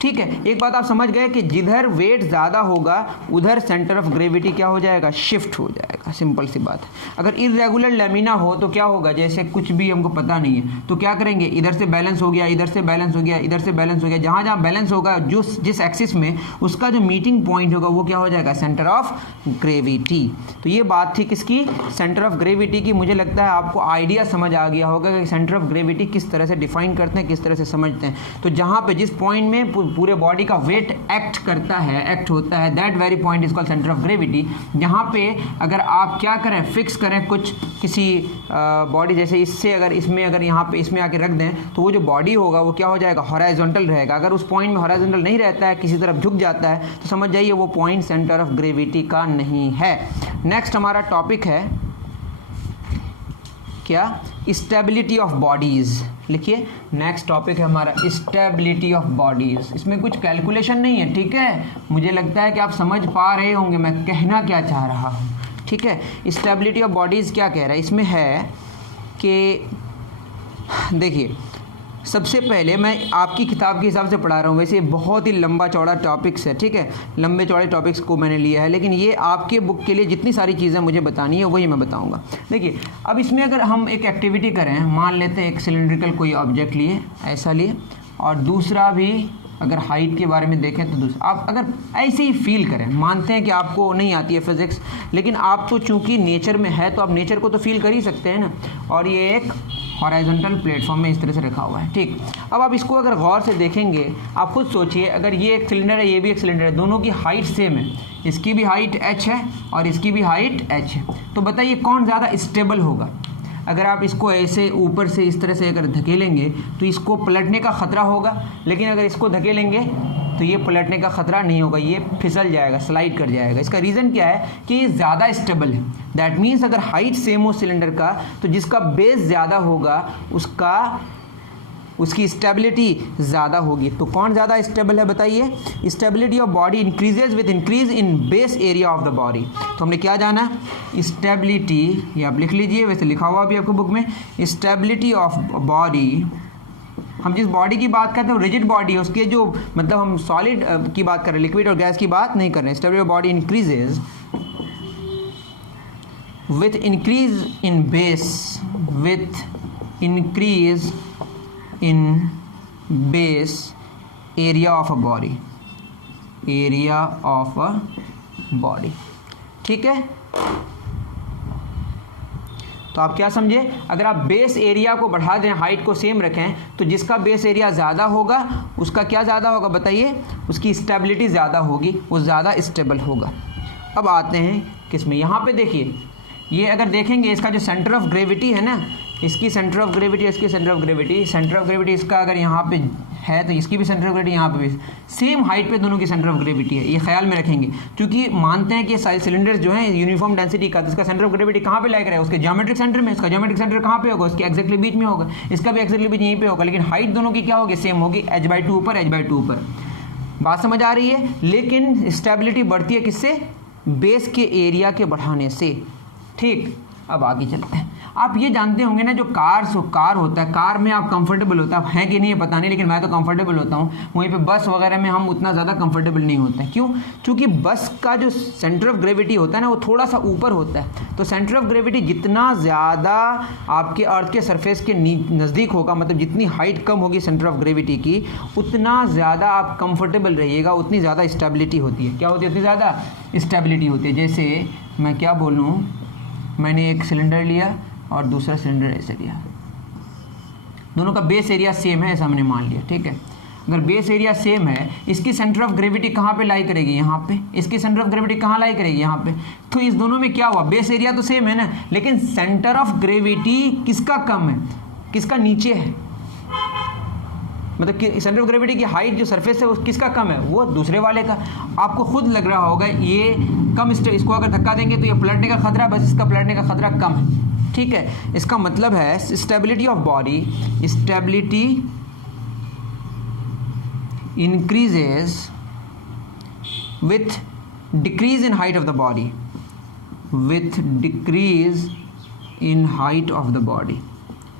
ठीक है, एक बात आप समझ गए कि जिधर वेट ज़्यादा होगा उधर सेंटर ऑफ ग्रेविटी क्या हो जाएगा, शिफ्ट हो जाएगा। सिंपल सी बात है। अगर इरेगुलर लैमिना हो तो क्या होगा, जैसे कुछ भी हमको पता नहीं है तो क्या करेंगे, इधर से बैलेंस हो गया, इधर से बैलेंस हो गया, इधर से बैलेंस हो गया, जहाँ जहाँ बैलेंस होगा जिस एक्सिस में उसका जो मीटिंग पॉइंट होगा वो क्या हो जाएगा, सेंटर ऑफ ग्रेविटी। तो ये बात थी किसकी, सेंटर ऑफ ग्रेविटी की। मुझे लगता है आपको आइडिया समझ आ गया होगा कि सेंटर ऑफ ग्रेविटी किस तरह से डिफाइन करते हैं, किस तरह से समझते हैं। तो जहाँ पे जिस पॉइंट में पूरे बॉडी का वेट एक्ट होता है, that very point is called centre of gravity. जहाँ पे अगर आप क्या करें, फिक्स करें कुछ किसी बॉडी, जैसे इससे अगर इसमें अगर यहाँ पे इसमें आके रख दें तो वो जो बॉडी होगा वो क्या हो जाएगा, हॉराइजॉन्टल रहेगा। अगर उस पॉइंट में हॉराइजॉन्टल नहीं रहता है, किसी तरफ झुक जाता है, तो समझ जाइए वो पॉइंट सेंटर ऑफ ग्रेविटी का नहीं है। नेक्स्ट हमारा टॉपिक है क्या, स्टेबिलिटी ऑफ बॉडीज़। लिखिए, नेक्स्ट टॉपिक है हमारा स्टेबिलिटी ऑफ बॉडीज़। इसमें कुछ कैलकुलेशन नहीं है, ठीक है। मुझे लगता है कि आप समझ पा रहे होंगे मैं कहना क्या चाह रहा हूँ, ठीक है। स्टेबिलिटी ऑफ बॉडीज़ क्या कह रहा है, इसमें है कि देखिए, सबसे पहले मैं आपकी किताब के हिसाब से पढ़ा रहा हूँ, वैसे बहुत ही लंबा चौड़ा टॉपिक्स है, ठीक है। लंबे चौड़े टॉपिक्स को मैंने लिया है, लेकिन ये आपके बुक के लिए जितनी सारी चीज़ें मुझे बतानी है वही मैं बताऊँगा। देखिए, अब इसमें अगर हम एक एक्टिविटी करें, मान लेते हैं एक सिलेंड्रिकल कोई ऑब्जेक्ट लिए, ऐसा लिए, और दूसरा भी अगर हाइट के बारे में देखें तो दूसरा, आप अगर ऐसे ही फील करें, मानते हैं कि आपको नहीं आती है फिज़िक्स, लेकिन आप तो चूँकि नेचर में है तो आप नेचर को तो फील कर ही सकते हैं ना। और ये एक हॉराइजॉन्टल प्लेटफॉर्म में इस तरह से रखा हुआ है, ठीक। अब आप इसको अगर गौर से देखेंगे, आप खुद सोचिए, अगर ये एक सिलेंडर है, ये भी एक सिलेंडर है, दोनों की हाइट सेम है, इसकी भी हाइट h है और इसकी भी हाइट h है, तो बताइए कौन ज़्यादा स्टेबल होगा। अगर आप इसको ऐसे ऊपर से इस तरह से अगर धकेलेंगे तो इसको पलटने का ख़तरा होगा, लेकिन अगर इसको धकेलेंगे तो ये पलटने का ख़तरा नहीं होगा, ये फिसल जाएगा, स्लाइड कर जाएगा। इसका रीज़न क्या है कि ये ज़्यादा स्टेबल है। दैट मीन्स अगर हाइट सेम हो सिलेंडर का, तो जिसका बेस ज़्यादा होगा उसकी स्टेबिलिटी ज़्यादा होगी। तो कौन ज़्यादा स्टेबल है बताइए। Stability of body increases with increase in base area of the body. तो हमने क्या जाना, स्टेबिलिटी, ये आप लिख लीजिए, वैसे लिखा हुआ भी आपको बुक में, स्टेबिलिटी ऑफ बॉडी। हम जिस बॉडी की बात करते हैं वो रिजिड बॉडी है, उसके जो मतलब हम सॉलिड की बात कर रहे हैं, लिक्विड और गैस की बात नहीं कर रहे हैं। Stability of body increases with increase in base, with increase in base area of a body, area of a body, ठीक है। तो आप क्या समझे, अगर आप बेस एरिया को बढ़ा दें, हाइट को सेम रखें, तो जिसका बेस एरिया ज़्यादा होगा उसका क्या ज़्यादा होगा बताइए, उसकी स्टेबिलिटी ज़्यादा होगी, वो ज़्यादा स्टेबल होगा। अब आते हैं किसमें, यहाँ पे देखिए, ये अगर देखेंगे इसका जो सेंटर ऑफ ग्रेविटी है ना, इसकी सेंटर ऑफ ग्रेविटी, इसकी centre of gravity, centre of gravity इसका अगर यहाँ पे है तो इसकी भी सेंटर ऑफ ग्रेविटी यहाँ पे भी सेम हाइट पे दोनों की सेंटर ऑफ ग्रेविटी है, ये ख्याल में रखेंगे। क्योंकि मानते हैं कि सारे सिलेंडर्स जो हैं यूनिफॉर्म डेंसिटी का, तो इसका सेंटर ऑफ ग्रेविटी कहाँ पे लाइक रहा है, उसके ज्योमेट्रिक सेंटर में। इसका ज्योमेट्रिक सेंटर कहाँ पे होगा, उसके एक्जैक्टली बीच में होगा, इसका भी एक्जैक्टली बीच यहीं पे होगा, लेकिन हाइट दोनों की क्या होगी, सेम होगी, h/2 ऊपर, h/2 ऊपर। बात समझ आ रही है। लेकिन स्टेबिलिटी बढ़ती है किससे, बेस के एरिया के बढ़ाने से, ठीक। अब आगे चलते हैं। आप ये जानते होंगे ना, जो कार होता है, कार में आप कंफर्टेबल होता है, हैं कि नहीं है पता नहीं, लेकिन मैं तो कंफर्टेबल होता हूँ। वहीं पे बस वगैरह में हम उतना ज़्यादा कंफर्टेबल नहीं होते हैं। क्यों, क्योंकि बस का जो सेंटर ऑफ ग्रेविटी होता है ना, वो थोड़ा सा ऊपर होता है। तो सेंटर ऑफ ग्रेविटी जितना ज़्यादा आपके अर्थ के सरफेस के नज़दीक होगा, मतलब जितनी हाइट कम होगी सेंटर ऑफ ग्रेविटी की, उतना ज़्यादा आप कंफर्टेबल रहिएगा, उतनी ज़्यादा स्टेबिलिटी होती है। क्या होती है, उतनी ज़्यादा स्टेबिलिटी होती है। जैसे मैं क्या बोलूँ, मैंने एक सिलेंडर लिया और दूसरा सिलेंडर ऐसे लिया, दोनों का बेस एरिया सेम है, ऐसा हमने मान लिया, ठीक है। अगर बेस एरिया सेम है, इसकी सेंटर ऑफ ग्रेविटी कहाँ पे लाई करेगी, यहाँ पे। इसकी सेंटर ऑफ ग्रेविटी कहाँ लाई करेगी, यहाँ पे। तो इस दोनों में क्या हुआ, बेस एरिया तो सेम है ना, लेकिन सेंटर ऑफ ग्रेविटी किसका कम है, किसका नीचे है, मतलब कि सेंटर ऑफ ग्रेविटी की हाइट जो सरफेस है वो किसका कम है, वो दूसरे वाले का। आपको खुद लग रहा होगा ये कम, इसको अगर धक्का देंगे तो ये पलटने का खतरा, बस इसका पलटने का खतरा कम है, ठीक है। इसका मतलब है stability of body, stability increases with decrease in height of the body, with decrease in height of the body,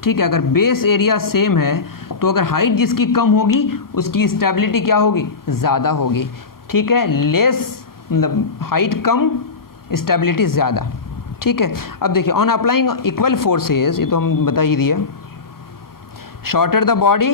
ठीक है। अगर बेस एरिया सेम है तो अगर हाइट जिसकी कम होगी उसकी स्टेबिलिटी क्या होगी, ज़्यादा होगी, ठीक है। लेस मतलब हाइट कम, स्टेबिलिटी ज़्यादा, ठीक है। अब देखिए, ऑन अप्लाइंग इक्वल फोर्सेस, ये तो हम बता ही दिए, शॉर्टर द बॉडी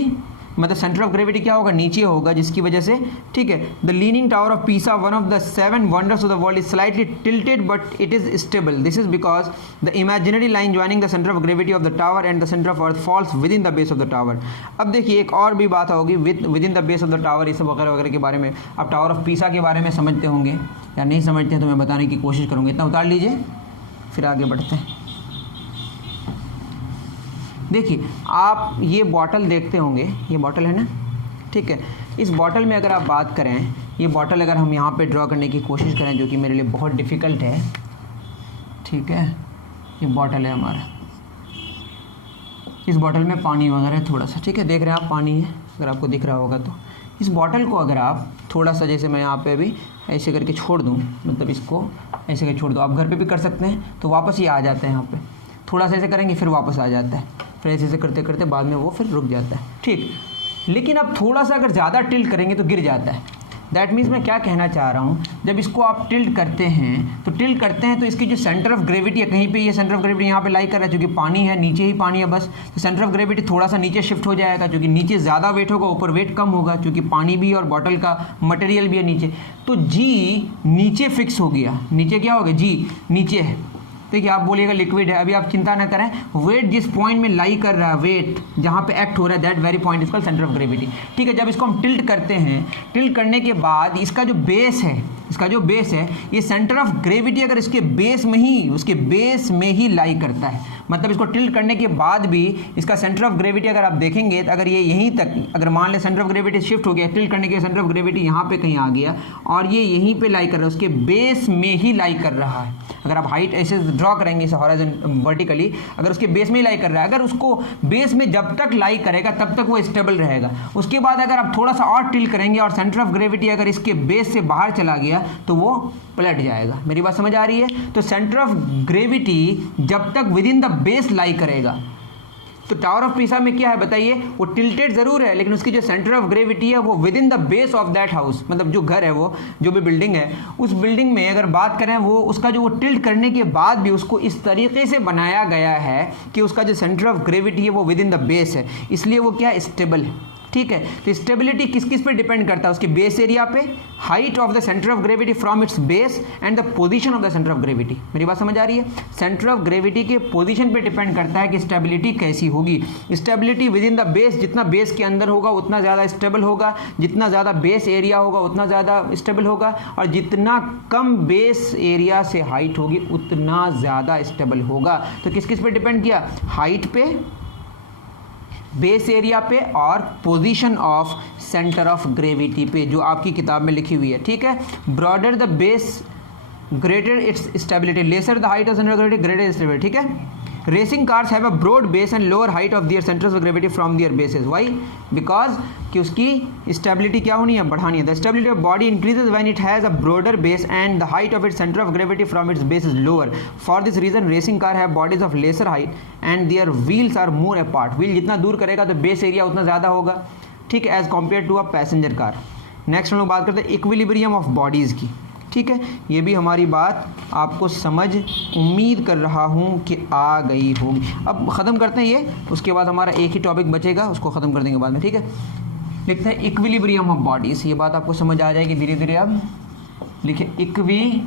मतलब सेंटर ऑफ ग्रेविटी क्या होगा, नीचे होगा, जिसकी वजह से, ठीक है, the leaning tower of Pisa, one of the 7 wonders of the world, is slightly tilted but it is stable. This is because the imaginary line joining the centre of gravity of the tower and the centre of earth falls within the base of the tower. अब देखिए एक और भी बात होगी with in the base of the tower, ये सब वगैरह वगैरह के बारे में. अब टावर ऑफ पीसा के बारे में समझते होंगे या नहीं समझते हैं तो मैं बताने की कोशिश करूँगी. इतना उतार लीजिए फिर आगे बढ़ते हैं. देखिए आप ये बॉटल देखते होंगे, ये बॉटल है ना, ठीक है. इस बॉटल में अगर आप बात करें, ये बॉटल अगर हम यहाँ पे ड्रॉ करने की कोशिश करें, जो कि मेरे लिए बहुत डिफ़िकल्ट है, ठीक है. ये बॉटल है हमारा, इस बॉटल में पानी वगैरह थोड़ा सा, ठीक है, देख रहे हैं आप पानी है, अगर आपको दिख रहा होगा तो. इस बॉटल को अगर आप थोड़ा सा, जैसे मैं यहाँ पे अभी ऐसे करके छोड़ दूँ, मतलब इसको ऐसे करके छोड़ दो, आप घर पे भी कर सकते हैं, तो वापस ये आ जाता है यहाँ पे. थोड़ा सा ऐसे करेंगे फिर वापस आ जाता है, फिर ऐसे करते करते बाद में वो फिर रुक जाता है, ठीक. लेकिन अब थोड़ा सा अगर ज़्यादा टिल्ट करेंगे तो गिर जाता है. दैट मीन्स मैं क्या कहना चाह रहा हूँ, जब इसको आप टिल्ट करते हैं तो इसकी जो सेंटर ऑफ ग्रेविटी है, कहीं पे ये सेंटर ऑफ ग्रेविटी यहाँ पे लाई कर रहा है, क्योंकि पानी है, नीचे ही पानी है बस, तो सेंटर ऑफ ग्रेविटी थोड़ा सा नीचे शिफ्ट हो जाएगा, क्योंकि नीचे ज़्यादा वेट होगा, ऊपर वेट कम होगा, क्योंकि पानी भी और बॉटल का मटेरियल भी है नीचे. तो जी नीचे फिक्स हो गया, नीचे क्या हो गया, जी नीचे है. देखिए आप बोलिएगा लिक्विड है, अभी आप चिंता ना करें, वेट जिस पॉइंट में लाई कर रहा है, वेट जहाँ पे एक्ट हो रहा है, that very point is called centre of gravity, ठीक है. जब इसको हम टिल्ट करते हैं, टिल्ट करने के बाद इसका जो बेस है, ये सेंटर ऑफ ग्रेविटी अगर इसके बेस में ही लाई करता है, मतलब इसको टिल्ट करने के बाद भी इसका सेंटर ऑफ ग्रेविटी अगर आप देखेंगे तो अगर ये यहीं तक, अगर मान लें सेंटर ऑफ ग्रेविटी शिफ्ट हो गया, टिल्ट करने के सेंटर ऑफ ग्रेविटी यहाँ पे कहीं आ गया और ये यहीं पे लाई कर रहा है, उसके बेस में ही लाई कर रहा है. अगर आप हाइट ऐसे ड्रॉ करेंगे इसे हॉरिजॉन्टल वर्टिकली, अगर उसके बेस में ही लाई कर रहा है, अगर उसको बेस में जब तक लाई करेगा तब तक वो स्टेबल रहेगा. उसके बाद अगर आप थोड़ा सा और टिल्ट करेंगे और सेंटर ऑफ ग्रेविटी अगर इसके बेस से बाहर चला गया तो वो पलट जाएगा. मेरी बात समझ आ रही है. तो सेंटर ऑफ ग्रेविटी जब तक विद इन द बेस लाई करेगा, तो टावर ऑफ पीसा में क्या है बताइए, वो टिल्टेड जरूर है, लेकिन उसकी जो सेंटर ऑफ ग्रेविटी है वो with in the base of that house, मतलब जो घर है, वो जो भी बिल्डिंग है, उस बिल्डिंग में अगर बात करें, वो उसका जो वो टिल्ट करने के बाद भी उसको इस तरीके से बनाया गया है कि उसका जो सेंटर ऑफ ग्रेविटी है वो विद इन द बेस है, इसलिए वो क्या स्टेबल है. ठीक है. तो स्टेबिलिटी किस किस पे डिपेंड करता है, उसके बेस एरिया पे, height of the centre of gravity from its base and the position of the centre of gravity. मेरी बात समझ आ रही है. सेंटर ऑफ ग्रेविटी के पोजीशन पे डिपेंड करता है कि स्टेबिलिटी कैसी होगी. Stability with in the base, जितना बेस के अंदर होगा उतना ज़्यादा स्टेबल होगा, जितना ज़्यादा बेस एरिया होगा उतना ज़्यादा स्टेबल होगा, और जितना कम बेस एरिया से हाइट होगी उतना ज़्यादा स्टेबल होगा. तो किस किस पे डिपेंड किया, हाइट पे, बेस एरिया पे और position of centre of gravity पे, जो आपकी किताब में लिखी हुई है. ठीक है. Broader the base greater its stability, lesser the height of centre of gravity greater stability. ठीक है. Racing cars have a broad base and lower height of their centres of gravity from their bases. Why? Because कि उसकी stability क्या होनी है, बढ़ानी है. The stability of body increases when it has a broader base and the height of its centre of gravity from its base is lower. For this reason racing car have bodies of lesser height and their wheels are more apart. Wheel जितना दूर करेगा तो base area उतना ज़्यादा होगा. ठीक है. As compare to a passenger car. Next हम लोग बात करते हैं इक्विलिब्रियम ऑफ बॉडीज़ की. ठीक है. ये भी हमारी बात आपको समझ, उम्मीद कर रहा हूँ कि आ गई होगी. अब ख़त्म करते हैं ये, उसके बाद हमारा एक ही टॉपिक बचेगा, उसको ख़त्म कर देंगे बाद में. ठीक है. लिखते हैं इक्विलिब्रियम ऑफ बॉडीज़. ये बात आपको समझ आ जाएगी धीरे धीरे. अब लिखे इक्विलिब्रियम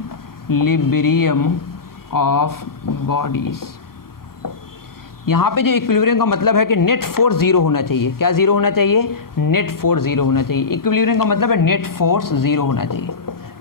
ऑफ बॉडीज़. यहाँ पे जो इक्विलिब्रियम का मतलब है कि नेट फोर्स जीरो होना चाहिए. क्या जीरो होना चाहिए, नेट फोर्स जीरो होना चाहिए. इक्विलिब्रियम का मतलब है नेट फोर्स जीरो होना चाहिए.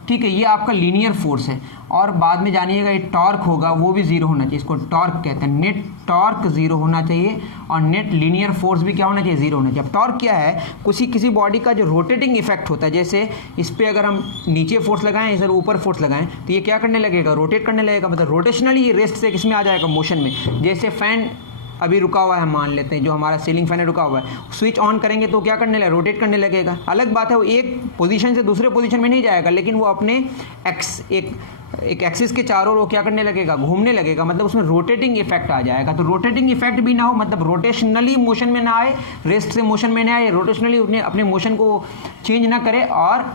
ठीक है. ये आपका लीनियर फोर्स है, और बाद में जानिएगा ये टॉर्क होगा, वो भी जीरो होना चाहिए. इसको टॉर्क कहते हैं. नेट टॉर्क जीरो होना चाहिए और नेट लीनियर फोर्स भी क्या होना चाहिए, जीरो होना चाहिए. अब टॉर्क क्या है, किसी बॉडी का जो रोटेटिंग इफेक्ट होता है, जैसे इस पर अगर हम नीचे फोर्स लगाएं, इधर ऊपर फोर्स लगाएं, तो ये क्या करने लगेगा, रोटेट करने लगेगा. मतलब रोटेशनली ये रेस्ट से किसमें आ जाएगा, मोशन में. जैसे फैन अभी रुका हुआ है, मान लेते हैं जो हमारा सीलिंग फैन है रुका हुआ है, स्विच ऑन करेंगे तो क्या करने लगेगा, रोटेट करने लगेगा. अलग बात है वो एक पोजीशन से दूसरे पोजीशन में नहीं जाएगा, लेकिन वो अपने एक एक्सिस के चारों ओर क्या करने लगेगा, घूमने लगेगा. मतलब उसमें रोटेटिंग इफेक्ट आ जाएगा. तो रोटेटिंग इफेक्ट भी ना हो, मतलब रोटेशनली मोशन में ना आए, रेस्ट से मोशन में ना आए, रोटेशनली अपने मोशन को चेंज ना करे. और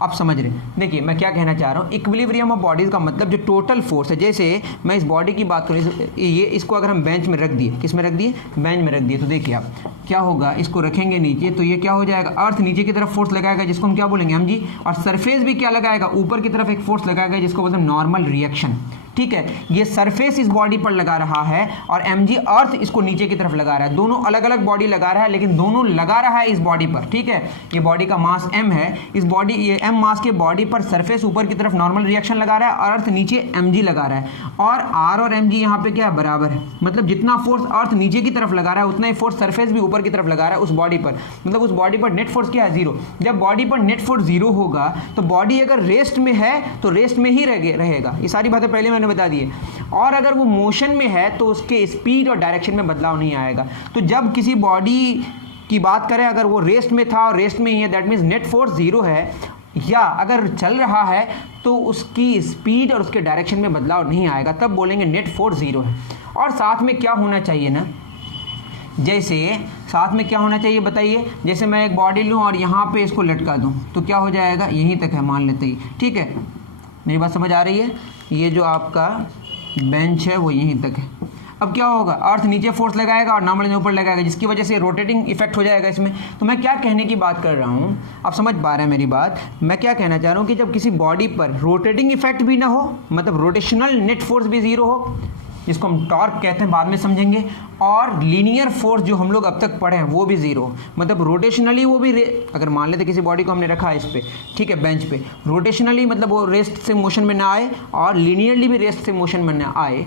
आप समझ रहे हैं. देखिए मैं क्या कहना चाह रहा हूँ, इक्विलिब्रियम ऑफ बॉडीज़ का मतलब जो टोटल फोर्स है. जैसे मैं इस बॉडी की बात करूँ, ये इसको अगर हम बेंच में रख दिए, किस में रख दिए, बेंच में रख दिए, तो देखिए आप क्या होगा, इसको रखेंगे नीचे तो ये क्या हो जाएगा, अर्थ नीचे की तरफ फोर्स लगाएगा जिसको हम क्या बोलेंगे mg, और सरफेस भी क्या लगाएगा, ऊपर की तरफ एक फोर्स लगाएगा जिसको बोलते हैं नॉर्मल रिएक्शन। ठीक है, ये सरफेस इस बॉडी पर लगा रहा है और mg अर्थ इसको नीचे की तरफ लगा रहा है। दोनों अलग अलग बॉडी लगा रहा है लेकिन दोनों लगा रहा है इस बॉडी पर। ठीक है, ये बॉडी का मास m है, इस बॉडी ये m मास के बॉडी पर सरफेस ऊपर की तरफ नॉर्मल रिएक्शन लगा रहा है और अर्थ नीचे mg लगा रहा है, और r और mg यहाँ पे क्या है, बराबर है। मतलब जितना फोर्स अर्थ नीचे की तरफ लगा रहा है उतना ही फोर्स सरफेस भी ऊपर की तरफ लगा रहा है उस बॉडी पर। मतलब उस बॉडी पर नेट फोर्स क्या है, जीरो। जब बॉडी पर नेट फोर्स जीरो होगा तो बॉडी अगर रेस्ट में है तो रेस्ट में ही रहेगा। ये सारी बातें पहले मैंने बता दी है। और अगर वो मोशन में है तो उसके स्पीड और डायरेक्शन में बदलाव नहीं आएगा। तो जब किसी बॉडी की बात करें, अगर वो रेस्ट में था और रेस्ट में ही है, that means net force zero है, या अगर चल रहा है तो उसकी स्पीड और उसके डायरेक्शन में बदलाव नहीं आएगा, तब बोलेंगे नेट फोर्स जीरो है। और साथ में क्या होना चाहिए ना, जैसे साथ में क्या होना चाहिए बताइए, जैसे मैं एक बॉडी लूँ और यहाँ पे इसको लटका दूँ तो क्या हो जाएगा, यहीं तक है मान लेते ही। ठीक है, मेरी बात समझ आ रही है। ये जो आपका बेंच है वो यहीं तक है। अब क्या होगा, अर्थ नीचे फोर्स लगाएगा और नॉर्मल ऊपर लगाएगा, जिसकी वजह से रोटेटिंग इफेक्ट हो जाएगा इसमें। तो मैं क्या कहने की बात कर रहा हूँ, आप समझ पा रहे हैं मेरी बात। मैं क्या कहना चाह रहा हूँ कि जब किसी बॉडी पर रोटेटिंग इफेक्ट भी ना हो, मतलब रोटेशनल नेट फोर्स भी जीरो हो, जिसको हम टॉर्क कहते हैं, बाद में समझेंगे, और लीनियर फोर्स जो हम लोग अब तक पढ़े हैं वो भी जीरो, मतलब रोटेशनली वो भी अगर मान लेते किसी बॉडी को हमने रखा है इस पे, ठीक है, बेंच पे, रोटेशनली मतलब वो रेस्ट से मोशन में ना आए और लीनियरली भी रेस्ट से मोशन में ना आए,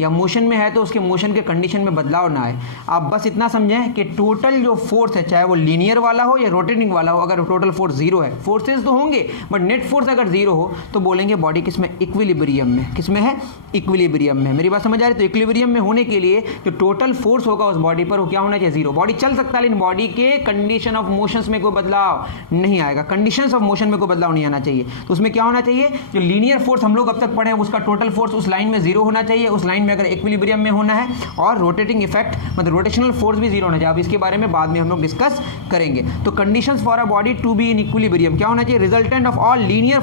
या मोशन में है तो उसके मोशन के कंडीशन में बदलाव ना आए। आप बस इतना समझें कि टोटल जो फोर्स है, चाहे वो लीनियर वाला हो या रोटेटिंग वाला हो, अगर टोटल फोर्स जीरो है, फोर्सेस तो होंगे बट नेट फोर्स अगर जीरो हो तो बोलेंगे बॉडी किसमें, इक्विलिब्रियम में। किसमें है, इक्विलिब्रियम में। मेरी बात समझ आ रही है। तो इक्विलिब्रियम में होने के लिए जो टोटल फोर्स होगा उस बॉडी पर वो क्या होना चाहिए, जीरो। बॉडी चल सकता है लेकिन बॉडी के कंडीशन ऑफ मोशंस में कोई बदलाव नहीं आएगा, कंडीशंस ऑफ मोशन में कोई बदलाव नहीं आना चाहिए। तो उसमें क्या होना चाहिए, जो लीनियर फोर्स हम लोग अब तक पढ़े हैं उसका टोटल फोर्स उस लाइन में जीरो होना चाहिए, उस लाइन में अगर इक्विलिब्रियम में होना है, और रोटेटिंग इफेक्ट मतलब रोटेशनल फोर्स भी जीरो होना चाहिए। अब इसके बारे में बाद में हम लोग डिस्कस करेंगे। तो conditions for a body to be in equilibrium क्या होना चाहिए, resultant of all linear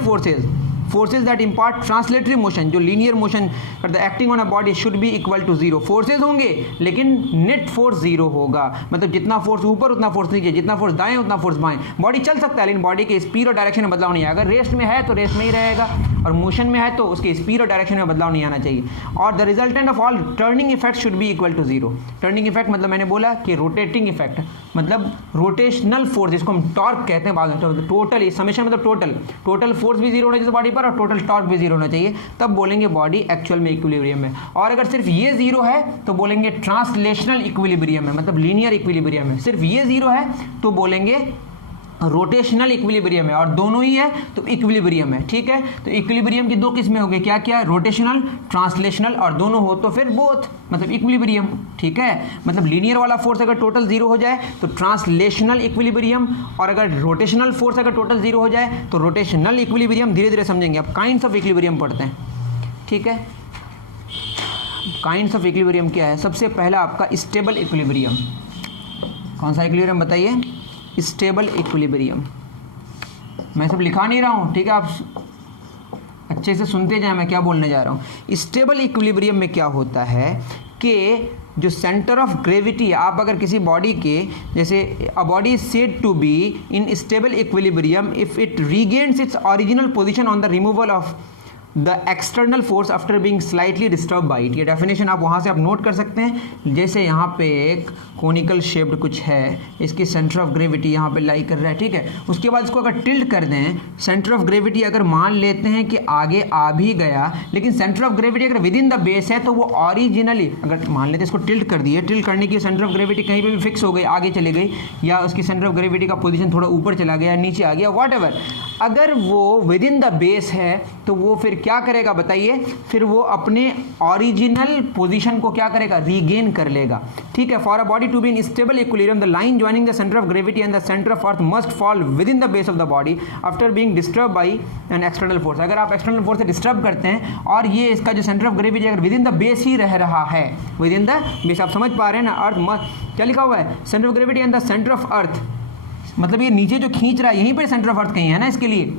forces that impart translatory motion, जो लीनियर मोशन करता है acting on a body should be equal to zero. Forces होंगे लेकिन नेट फोर्स जीरो होगा, मतलब जितना फोर्स ऊपर उतना फोर्स नीचे, जितना फोर्स दाएं उतना फोर्स बाएं। बॉडी चल सकता है लेकिन बॉडी के स्पीड और डायरेक्शन में बदलाव नहीं आएगा। रेस्ट में है तो रेस्ट में ही रहेगा, और मोशन में है तो उसके स्पीड और डायरेक्शन में बदलाव नहीं आना चाहिए। और the resultant of all turning effect should be equal to zero. Turning effect मतलब मैंने बोला कि रोटेटिंग इफेक्ट मतलब रोटेशनल फोर्स, जिसको हम टॉर्क कहते हैं बाद में, टोटल समेशन मतलब टोटल फोर्स भी जीरो होना चाहिए बॉडी पर और टोटल टॉर्क भी जीरो होना चाहिए, तब बोलेंगे बॉडी एक्चुअल में इक्विलिब्रियम में। और अगर सिर्फ ये जीरो है तो बोलेंगे ट्रांसलेशनल इक्विलिब्रियम है, मतलब लीनियर इक्विलिब्रियम है। सिर्फ ये जीरो है तो बोलेंगे रोटेशनल इक्विलिब्रियम है, और दोनों ही है तो इक्विलिब्रियम है। ठीक है, तो इक्विलिब्रियम की दो किस्में हो गई, क्या क्या, रोटेशनल, ट्रांसलेशनल, और दोनों हो तो फिर बोथ मतलब इक्विलिब्रियम। ठीक है, मतलब लीनियर वाला फोर्स अगर टोटल जीरो हो जाए तो ट्रांसलेशनल इक्विलिब्रियम, और अगर रोटेशनल फोर्स अगर टोटल जीरो हो जाए तो रोटेशनल इक्विलिब्रियम। धीरे धीरे समझेंगे। अब काइंड्स ऑफ इक्विलिब्रियम पढ़ते हैं। ठीक है, काइंड्स ऑफ इक्विलिब्रियम क्या है। सबसे पहला आपका स्टेबल इक्विलिब्रियम। कौन सा इक्विलिब्रियम बताइए, स्टेबल इक्विलिब्रियम। मैं सब लिखा नहीं रहा हूँ, ठीक है, आप अच्छे से सुनते जाएं मैं क्या बोलने जा रहा हूँ। स्टेबल इक्विलिब्रियम में क्या होता है कि जो सेंटर ऑफ ग्रेविटी, आप अगर किसी बॉडी के, जैसे a body is said to be in stable equilibrium if it regains its original position on the removal of the external force after being slightly disturb by it. ये definition आप वहाँ से आप नोट कर सकते हैं। जैसे यहाँ पे एक कोनिकल शेप्ड कुछ है, इसकी सेंटर ऑफ ग्रेविटी यहाँ पे लाई कर रहा है, ठीक है। उसके बाद इसको अगर टिल्ट कर दें, सेंटर ऑफ ग्रेविटी अगर मान लेते हैं कि आगे आ भी गया, लेकिन सेंटर ऑफ ग्रेविटी अगर विद इन द बेस है तो वो ऑरिजिनली, अगर मान लेते हैं इसको टिल्ट कर दिए, टिल्ट करने की सेंटर ऑफ ग्रेविटी कहीं पर भी फिक्स हो गई, आगे चली गई, या उसकी सेंटर ऑफ ग्रेविटी का पोजिशन थोड़ा ऊपर चला गया, नीचे आ गया, वॉट एवर, अगर वो विद इन द बेस है तो वो फिर क्या करेगा बताइए, फिर वो अपने ओरिजिनल पोजीशन को क्या करेगा, रीगेन कर लेगा। ठीक है, for a body to be in stable equilibrium the line joining the centre of gravity and the centre of earth must fall within the base of the body after being disturb by an external force. अगर आप external force से disturb करते हैं और ये इसका जो centre of gravity अगर विद इन द बेस ही रह रहा है, विद इन द बेस, आप समझ पा रहे हैं ना, अर्थ मस्ट, क्या लिखा हुआ है, centre of gravity and the centre of earth, मतलब ये नीचे जो खींच रहा है यहीं पर सेंटर ऑफ अर्थ कहीं है ना, इसके लिए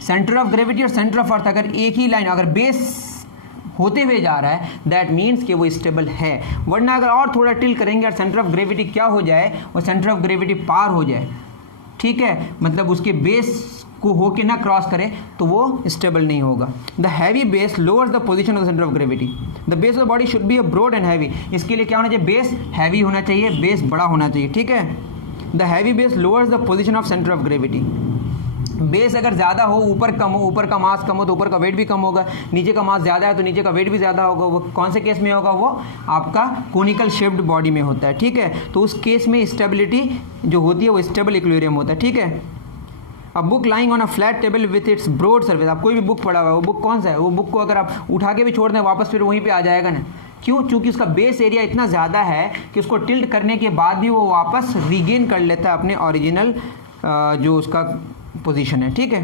सेंटर ऑफ ग्रेविटी और सेंटर ऑफ अर्थ अगर एक ही लाइन, अगर बेस होते हुए जा रहा है, दैट मीन्स कि वो स्टेबल है। वरना अगर और थोड़ा टिल्ट करेंगे और सेंटर ऑफ ग्रेविटी क्या हो जाए, वो सेंटर ऑफ ग्रेविटी पार हो जाए, ठीक है, मतलब उसके बेस को होके ना क्रॉस करे, तो वो स्टेबल नहीं होगा। The heavy base lowers the position of the centre of gravity. The base of the body should be a broad and heavy. इसके लिए क्या होना चाहिए, बेस हैवी होना चाहिए, बेस बड़ा होना चाहिए, ठीक है। The heavy base lowers the position of centre of gravity. Base अगर ज़्यादा हो, ऊपर कम हो, ऊपर का मास कम हो तो ऊपर का वेट भी कम होगा, नीचे का मास ज़्यादा है तो नीचे का वेट भी ज़्यादा होगा। वो कौन से केस में होगा, वो आपका कोनिकल शेप्ड बॉडी में होता है, ठीक है। तो उस केस में स्टेबिलिटी जो होती है वो स्टेबल इक्विलिब्रियम होता है, ठीक है। A book lying on a flat table with its broad surface. आप कोई भी बुक पढ़ा हुआ है, वो बुक कौन सा है, वो बुक को अगर आप उठा के भी छोड़ दें वापस फिर वहीं पे आ जाएगा ना, क्यों, चूँकि उसका बेस एरिया इतना ज़्यादा है कि उसको टिल्ट करने के बाद भी वो वापस रीगेन कर लेता है अपने ओरिजिनल जो उसका पोजीशन है, ठीक है।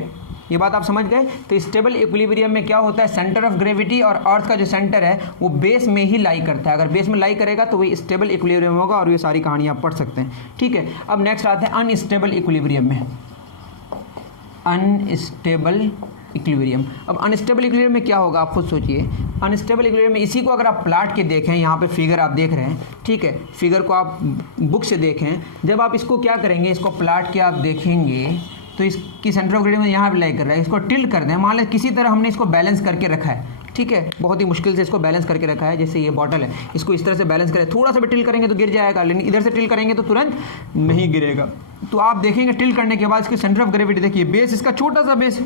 ये बात आप समझ गए। तो स्टेबल इक्विलिब्रियम में क्या होता है, सेंटर ऑफ ग्रेविटी और अर्थ का जो सेंटर है वो बेस में ही लाई करता है। अगर बेस में लाई करेगा तो वही स्टेबल इक्विलिब्रियम होगा, और ये सारी कहानी आप पढ़ सकते हैं, ठीक है। अब नेक्स्ट आते हैं अनस्टेबल इक्विलिब्रियम में। Unstable equilibrium. अब अनस्टेबल इक्विलिब्रियम में क्या होगा, आप खुद सोचिए। अनस्टेबल इक्विलिब्रियम में इसी को अगर आप प्लाट के देखें, यहाँ पे फिगर आप देख रहे हैं, ठीक है, फिगर को आप बुक से देखें, जब आप इसको क्या करेंगे, इसको प्लाट के आप देखेंगे तो इसकी सेंटर ऑफ ग्रेविटी में यहाँ पे लाई कर रहा है, इसको टिल्ट कर दें, मान लें किसी तरह हमने इसको बैलेंस करके रखा है, ठीक है, बहुत ही मुश्किल से इसको बैलेंस करके रखा है। जैसे ये बॉटल है, इसको इस तरह से बैलेंस करें, थोड़ा सा भी टिल्ट करेंगे तो गिर जाएगा, लेकिन इधर से टिल्ट करेंगे तो तुरंत नहीं गिरेगा। तो आप देखेंगे टिल्ट करने के बाद इसकी सेंटर ऑफ ग्रेविटी देखिए, बेस इसका छोटा सा बेस,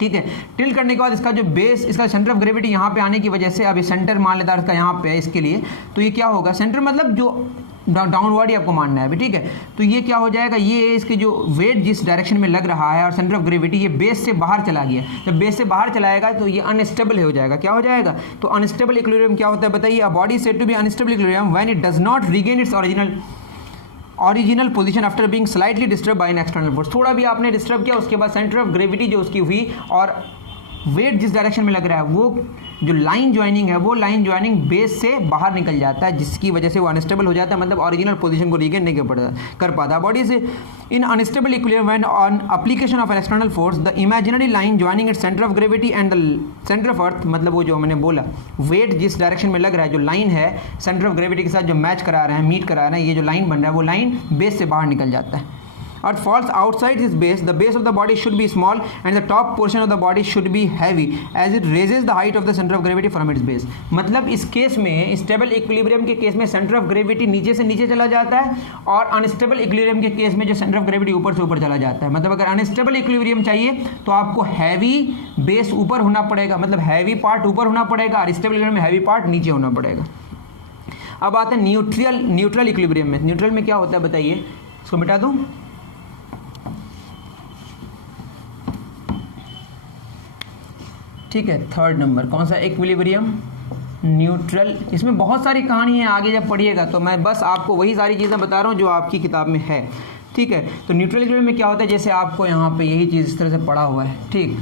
ठीक है, टिल्ट करने के बाद इसका जो बेस, इसका सेंटर ऑफ ग्रेविटी यहाँ पे आने की वजह से, अब ये सेंटर मान लेता है इसका यहाँ पे है इसके लिए, तो ये क्या होगा, सेंटर मतलब जो डाउनवर्ड ही आपको मानना है अभी, ठीक है। तो ये क्या हो जाएगा, ये इसके जो वेट जिस डायरेक्शन में लग रहा है और सेंटर ऑफ ग्रेविटी ये बेस से बाहर चला गया। जब बेस से बाहर चलाएगा तो ये अनस्टेबल हो जाएगा। क्या हो जाएगा, तो अनस्टेबल इक्विलिब्रियम क्या होता है बताइए। A body said to be unstable equilibrium when it does not regain its original position after being slightly disturb by an external force. थोड़ा भी आपने डिस्टर्ब किया, उसके बाद सेंटर ऑफ ग्रेविटी जो उसकी हुई और वेट जिस डायरेक्शन में लग रहा है, वो जो लाइन ज्वाइनिंग है, वो लाइन ज्वाइनिंग बेस से बाहर निकल जाता है, जिसकी वजह से वो अनस्टेबल हो जाता है, मतलब ओरिजिनल पोजीशन को रीगेन नहीं कर पाता। बॉडी से in unstable equilibrium when on application of an external force the imaginary line joining it centre of gravity and the centre of earth, मतलब वो जो मैंने बोला वेट जिस डायरेक्शन में लग रहा है, जो लाइन है सेंटर ऑफ ग्रेविटी के साथ जो मैच करा रहे हैं, मीट करा रहे हैं, ये जो लाइन बन रहा है वो लाइन बेस से बाहर निकल जाता है। Earth falls outside its base. The base of the body should be small and the top portion of the body should be heavy as it raises the height of the center of gravity from its base. मतलब इस case में, stable equilibrium के case में centre of gravity नीचे से नीचे चला जाता है, और अनस्टेबल इक्विलिब्रियम के केस में जो सेंटर ऑफ ग्रेविटी ऊपर से ऊपर चला जाता है। मतलब अगर अनस्टेबल इक्विलिब्रियम चाहिए तो आपको हैवी बेस ऊपर होना पड़ेगा, मतलब हैवी पार्ट ऊपर होना पड़ेगा, और स्टेबल इक्विलिब्रियम में हैवी पार्ट नीचे होना पड़ेगा। अब आते हैं न्यूट्रल इक्विलिब्रियम में। न्यूट्रल में क्या होता है बताइए, इसको मिटा दूँ। ठीक है, थर्ड नंबर कौन सा, इक्विलिब्रियम न्यूट्रल। इसमें बहुत सारी कहानी है, आगे जब पढ़िएगा तो मैं बस आपको वही सारी चीज़ें बता रहा हूँ जो आपकी किताब में है, ठीक है। तो न्यूट्रल इक्विलिब्रियम में क्या होता है, जैसे आपको यहाँ पे यही चीज़ इस तरह से पड़ा हुआ है, ठीक,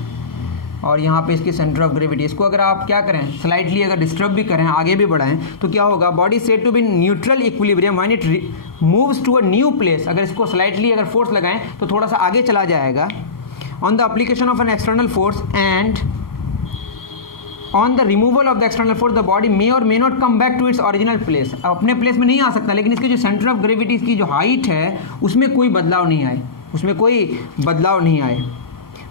और यहाँ पे इसकी सेंटर ऑफ ग्रेविटी, इसको अगर आप क्या करें, स्लाइटली अगर डिस्टर्ब भी करें, आगे भी बढ़ाएं, तो क्या होगा, body said to be neutral equilibrium when it moves to a new place. अगर इसको स्लाइटली अगर फोर्स लगाएं तो थोड़ा सा आगे चला जाएगा, on the application of an external force and on the removal of the external force the body may और may not come back to its original place. अपने प्लेस में नहीं आ सकता, लेकिन इसकी जो सेंटर ऑफ ग्रेविटी, इसकी जो हाइट है, उसमें कोई बदलाव नहीं आए, उसमें कोई बदलाव नहीं आए।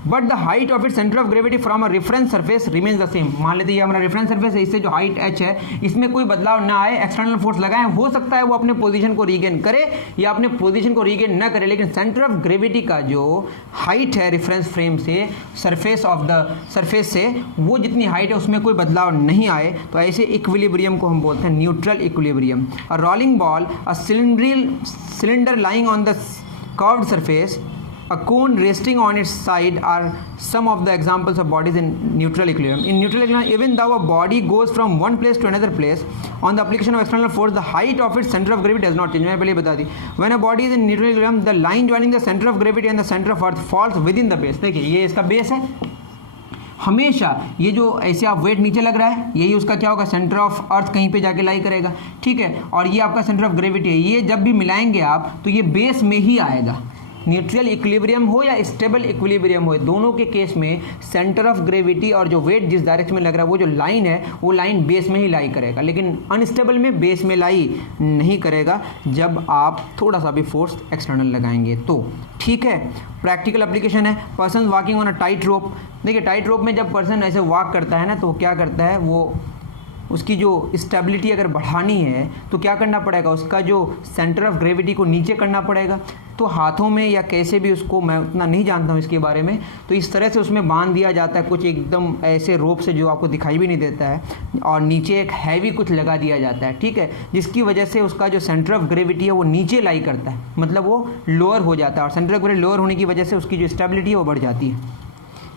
But the height of it centre of gravity from a reference surface remains the same. मान लेते ये हमारा रेफरेंस सरफेस है, इससे जो हाइट h है इसमें कोई बदलाव ना आए, एक्सटर्नल फोर्स लगाएं, हो सकता है वो अपने पोजीशन को रीगेन करे या अपने पोजीशन को रीगेन ना करे, लेकिन सेंटर ऑफ ग्रेविटी का जो हाइट है रेफरेंस फ्रेम से, सरफेस ऑफ द सरफेस से, वो जितनी हाइट है उसमें कोई बदलाव नहीं आए, तो ऐसे इक्विलिब्रियम को हम बोलते हैं neutral equilibrium. A rolling ball, a cylinder lying on the curved surface, a cone resting on its side are some of the examples of bodies in neutral equilibrium. In neutral equilibrium, even though a body goes from one place to another place on the application of external force, the height of its center of gravity does not change. मैंने पहले बता दी, when a body is in neutral equilibrium, the line joining the center of gravity and the center of earth falls within the base. देखिए ये इसका base है, हमेशा ये जो ऐसे आप वेट नीचे लग रहा है, यही उसका क्या होगा, सेंटर ऑफ अर्थ कहीं पे जाके लाई करेगा, ठीक है, और ये आपका सेंटर ऑफ ग्रेविटी है। ये जब भी मिलाएंगे आप तो ये बेस में ही आएगा, न्यूट्रल इक्विलिब्रियम हो या स्टेबल इक्विलिब्रियम हो, दोनों के केस में सेंटर ऑफ ग्रेविटी और जो वेट जिस डायरेक्शन में लग रहा है वो जो लाइन है वो लाइन बेस में ही लाई करेगा, लेकिन अनस्टेबल में बेस में लाई नहीं करेगा जब आप थोड़ा सा भी फोर्स एक्सटर्नल लगाएंगे तो। ठीक है, प्रैक्टिकल एप्लीकेशन है। Person walking on a tight रोप। देखिए टाइट रोप में जब पर्सन ऐसे वॉक करता है ना तो क्या करता है, वो उसकी जो स्टेबिलिटी अगर बढ़ानी है तो क्या करना पड़ेगा, उसका जो सेंटर ऑफ ग्रेविटी को नीचे करना पड़ेगा। तो हाथों में या कैसे भी, उसको मैं उतना नहीं जानता हूँ इसके बारे में, तो इस तरह से उसमें बांध दिया जाता है कुछ एकदम ऐसे रोप से जो आपको दिखाई भी नहीं देता है, और नीचे एक हैवी कुछ लगा दिया जाता है। ठीक है, जिसकी वजह से उसका जो सेंटर ऑफ ग्रेविटी है वो नीचे लाई करता है, मतलब वो लोअर हो जाता है, और सेंटर ऑफ ग्रेविटी लोअर होने की वजह से उसकी जो स्टेबिलिटी है वो बढ़ जाती है।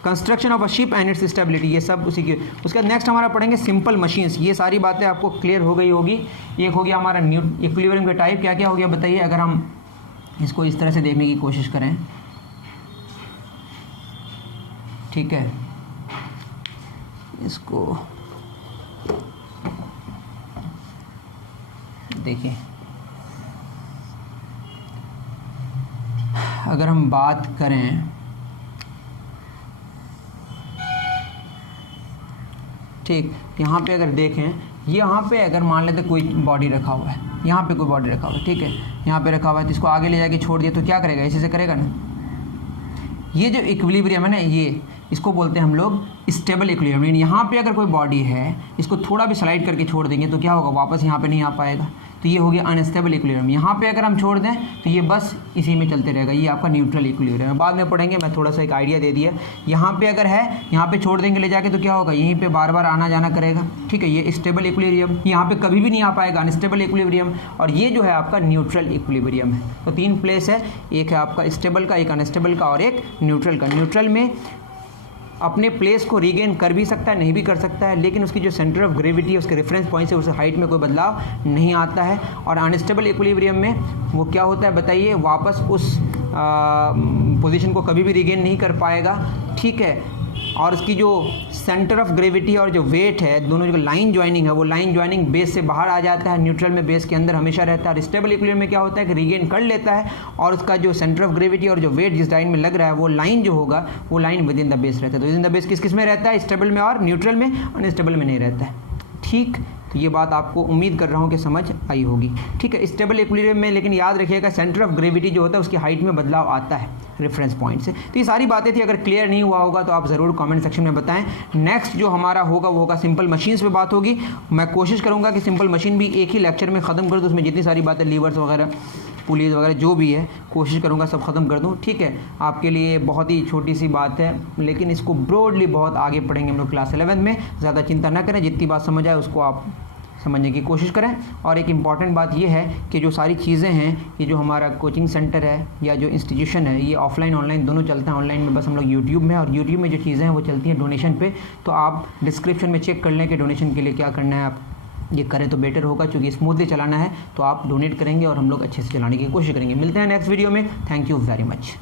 Construction of a ship and it's stability, ये सब उसी के। उसके बाद नेक्स्ट हमारा पढ़ेंगे सिंपल मशीन्स। ये सारी बातें आपको क्लियर हो गई होगी। एक हो गया हमारा इक्विलिब्रियम का टाइप, क्या क्या हो गया बताइए, अगर हम इसको इस तरह से देखने की कोशिश करें। ठीक है, इसको देखिए, अगर हम बात करें, ठीक, यहाँ पे अगर देखें, यहाँ पे अगर मान लेते कोई बॉडी रखा हुआ है, यहाँ पे कोई बॉडी रखा हुआ है, ठीक है, यहाँ पे रखा हुआ है, तो इसको आगे ले जाके छोड़ दिया तो क्या करेगा, ऐसे से करेगा ना। ये जो इक्विलिब्रियम है ना, ये इसको बोलते हैं हम लोग स्टेबल इक्विलिब्रियम। यहाँ पे अगर कोई बॉडी है, इसको थोड़ा भी स्लाइड करके छोड़ देंगे तो क्या होगा, वापस यहाँ पे नहीं आ पाएगा, तो ये हो गया अनस्टेबल इक्विलिब्रियम। यहाँ पे अगर हम छोड़ दें तो ये बस इसी में चलते रहेगा, ये आपका न्यूट्रल इक्विलिब्रियम है। बाद में पढ़ेंगे, मैं थोड़ा सा एक आइडिया दे दिया। यहाँ पे अगर है, यहाँ पे छोड़ देंगे ले जाके तो क्या होगा, यहीं पे बार बार आना जाना करेगा। ठीक है, ये स्टेबल इक्विलिब्रियम, यहाँ पे कभी भी नहीं आ पाएगा, अनस्टेबल इक्विलिब्रियम, और ये जो है आपका न्यूट्रल इक्विलिब्रियम है। तो 3 प्लेस है, एक है आपका स्टेबल का, एक अनस्टेबल का, और एक न्यूट्रल का। न्यूट्रल में अपने प्लेस को रीगेन कर भी सकता है, नहीं भी कर सकता है, लेकिन उसकी जो सेंटर ऑफ ग्रेविटी है, उसके रेफरेंस पॉइंट से उस हाइट में कोई बदलाव नहीं आता है। और अनस्टेबल इक्विलिब्रियम में वो क्या होता है बताइए, वापस उस पोजीशन को कभी भी रीगेन नहीं कर पाएगा। ठीक है, और उसकी जो सेंटर ऑफ ग्रेविटी और जो वेट है, दोनों जो लाइन ज्वाइनिंग है, वो लाइन ज्वाइनिंग बेस से बाहर आ जाता है। न्यूट्रल में बेस के अंदर हमेशा रहता है। स्टेबल इक्विलिब्रियम में क्या होता है कि रीगेन कर लेता है, और उसका जो सेंटर ऑफ ग्रेविटी और जो वेट जिस लाइन में लग रहा है, वो लाइन जो होगा वो line with in the base रहता है। तो विद इन द बेस किस किस में रहता है, स्टेबल में और न्यूट्रल में, अनस्टेबल में नहीं रहता है। ठीक, तो ये बात आपको उम्मीद कर रहा हूँ कि समझ आई होगी। ठीक है, स्टेबल इक्विलिब्रियम में लेकिन याद रखिएगा सेंटर ऑफ ग्रेविटी जो होता है उसकी हाइट में बदलाव आता है रेफरेंस पॉइंट से। तो ये सारी बातें थी, अगर क्लियर नहीं हुआ होगा तो आप ज़रूर कमेंट सेक्शन में बताएं। नेक्स्ट जो हमारा होगा वो होगा सिंपल मशीन्स पे बात होगी। मैं कोशिश करूँगा कि सिंपल मशीन भी एक ही लेक्चर में ख़त्म कर दूँ, उसमें जितनी सारी बातें लीवर्स वगैरह, पुलिस वगैरह जो भी है, कोशिश करूँगा सब ख़त्म कर दूँ। ठीक है, आपके लिए बहुत ही छोटी सी बात है, लेकिन इसको ब्रॉडली बहुत आगे पढ़ेंगे हम लोग क्लास 11 में। ज़्यादा चिंता ना करें, जितनी बात समझ आए उसको आप समझने की कोशिश करें। और एक इम्पॉर्टेंट बात ये है कि जो सारी चीज़ें हैं, ये जो हमारा कोचिंग सेंटर है या जो इंस्टीट्यूशन है, ये ऑफलाइन ऑनलाइन दोनों चलता है। ऑनलाइन में बस हम लोग यूट्यूब में, और यूट्यूब में जो चीज़ें हैं वो चलती हैं डोनेशन पे। तो आप डिस्क्रिप्शन में चेक कर लें कि डोनेशन के लिए क्या करना है। आप ये करें तो बेटर होगा, क्योंकि स्मूथली चलाना है तो आप डोनेट करेंगे और हम लोग अच्छे से चलाने की कोशिश करेंगे। मिलते हैं नेक्स्ट वीडियो में। Thank you very much.